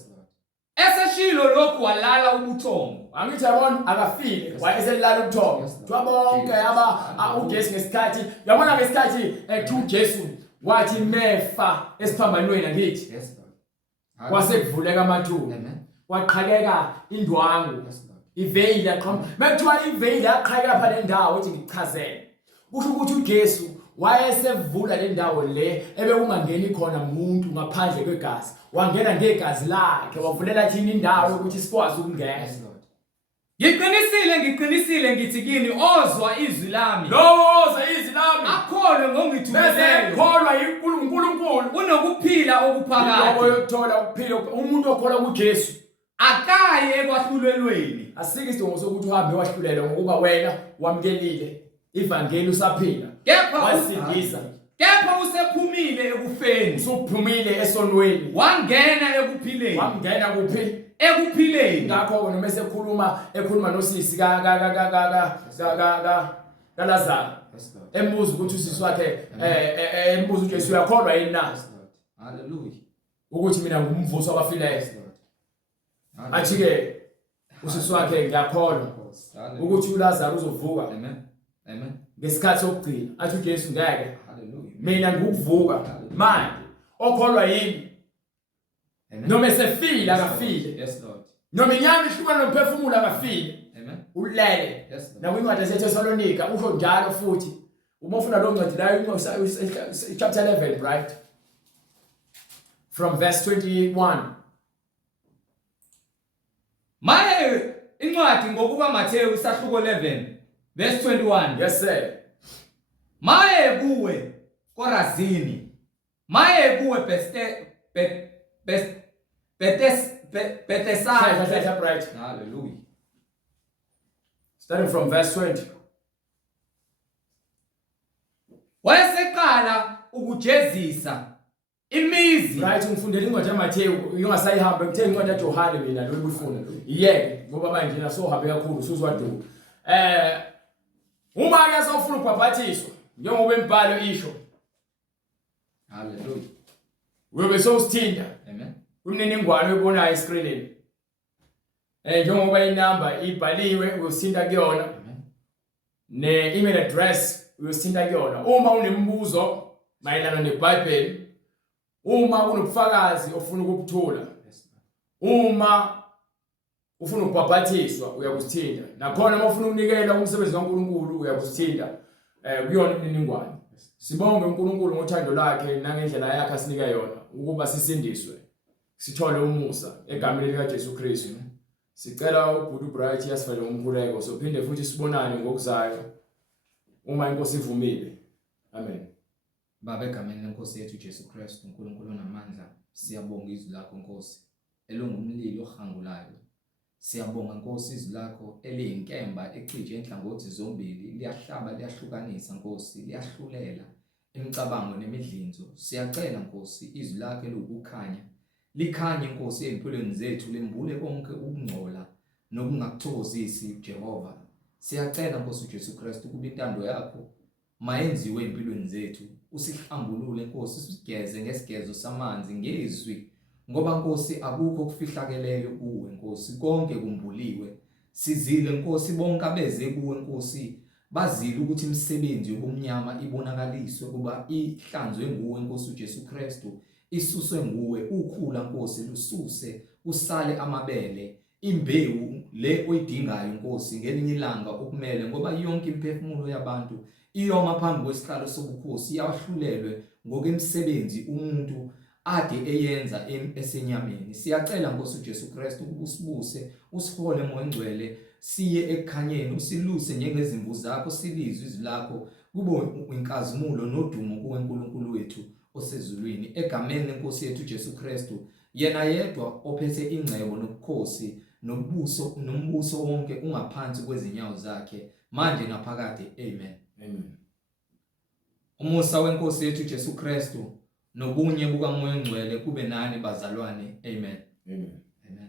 Eseshilo lokhu walala ubuthongo. Angithi yabona akafile wayeselala ubuthongo. Twabonke uJesu ngesikhathi yabona ngesikhathi uJesu wathi mefa esiphambanweni angithi. Yes Lord. Kwasekuvuleka amathumba. Kwaqhakeka indwangu. Iveyili yaqhama. Mekuthiwa iveyili yaqhakeka pha lendawo ethi ngichazele. Kusho ukuthi uJesu wayesevula le ndawo le ebekungangeni khona umuntu ngaphandle kwegazi. Wangena ngegazi lakhe wavulela thina indawo yokuthi sikwazi ukungena. Ngiqinisile ngithi kini ozwa izwi lami. Lowo ozwa izwi lami akholwe ngongithumeleyo. Kholwa uNkulunkulu unokuphila okuphakathi. Lowo yothola ukuphila umuntu okholwa kuJesu akaye ekwahlulelweni. Asike isidingo sokuthi uhambe wahlulelwa ngokuba wena wamukelile ivangeli usaphila. Wasindisa. Kepha usephumile ekufeni. Usuphumile esonweni. Wangena ekuphileni. Wangena kuphi? Ekuphileni. Ngakho noma esekhuluma nosisi kaLazaro Yes, Lord. embuza ukuthi usisi wakhe embuza ukuthi Jesu uyakholwa yini na Yes, Lord. Hallelujah. ukuthi mina ngumvuso wabafileyo Yes, Lord. athi ke usisi wakhe ngiyakholwa Hallelujah. ukuthi uLazaro uzovuka Amen. Amen. ngesikhathi sokugcina athi uJesu ngeke Hallelujah. mina ngikuvuka manje okholwa yini Amen. noma esefile Yes, Lord. akafile Yes, Lord. noma inyama ihlukana nomphefumulo akafile Amen. ulele Yes, Lord. nakwincwadi yaseThesalonika usho njalo futhi uma ufuna lo ncwadi la chapter 11 right from verse 21 Maye incwadi ngokuka Mateyu isahluko 11 verse 21. yes sir Maye kuwe Korazini. Maye kuwe Bethesda. right Hallelujah. starting from verse 20 Wayeseqala ukujezisa imizi. right ngifundela incwadi yaMatheyu ungasayihambe ngithe incwadi yaJohane mina lo ebufuna yeke ngoba manje nasohambe kakhulu usuzwaduka uma ke sofuna ukubhaphathiswa njengoba embhalo isho Hallelujah. uyobe sowusithinda Amen. kumniningwane oyibonayo escreenini njengoba inamba ibhaliwe uyosithinda kuyona Amen. ne-email address uyosithinda kuyona uma unemibuzo mayelana neBhayibheli uma kunobufakazi ofuna ukubuthula Yes, Lord. uma ufuna ukubhaphathiswa uyakusithinda nakhona uma ufuna ukunikela umsebenzi kaNkulunkulu uyakusithinda kuyona imininingwane sibonge uNkulunkulu ngothando lwakhe nangendlela yakhe asinika yona ukuba sisindiswe sithole umusa egameni likaJesu Kristu sicela uBhuti Bright yasifele umkhuleko sophinde futhi sibonane ngokuzayo uma inkosi ivumile amen. Baba egameni leNkosi yethu Jesu Kristu uNkulunkulu onamandla siyabonga izwi lakho Nkosi elongumlilo ohangulayo. Siyabonga Nkosi izwi lakho eliyinkemba ecije enhlangothi zombili liyahlaba liyahlukanisa Nkosi liyahlulela imicabango nemidlinzo. Siyacela Nkosi izwi lakho elukukhanya likhanye Nkosi empilweni zethu lembule konke ukungcola nokungakuthokozisi Jehova. Siyacela Nkosi uJesu Kristu kuba intando yakho mayenziwe empilweni zethu usihlambulule Nkosi sigeze ngesigezo samanzi ngezwi ngoba Nkosi akukho okufihlakeleyo kuwe Nkosi konke kumbuliwe sizile Nkosi bonke abeze kuwe Nkosi bazile ukuthi imisebenzi yobumnyama ibonakaliswe kuba ihlanzwe nguwe Nkosi uJesu Kristu isuswe nguwe ukhula Nkosi lususe usale amabele imbewu le oyidingayo Nkosi ngelinye ilanga okumele ngoba yonke imphefumulo yabantu iyoma phambi kwesihlalo sobukhosi yawahlulelwe ngokemisebenzi umuntu ade eyenza esenyameni. Siyacela Nkosi uJesu Kristu ukuba usibuse usihole moya ngcwele siye ekukhanyeni usiluse njengezimvu zakho silizwe izwi lakho kube inkazimulo nodumo kuwe uNkulunkulu wethu osezulwini egameni leNkosi yethu Jesu Kristu yena yedwa ophethe ingcebo nobukhosi nombuso wonke ungaphansi kwezinyawo zakhe manje naphakade amen. Amen. Umusa weNkosi yethu Jesu Kristu nobunye bukaMoya Ngcwele kube nani bazalwane amen. Amen. Amen.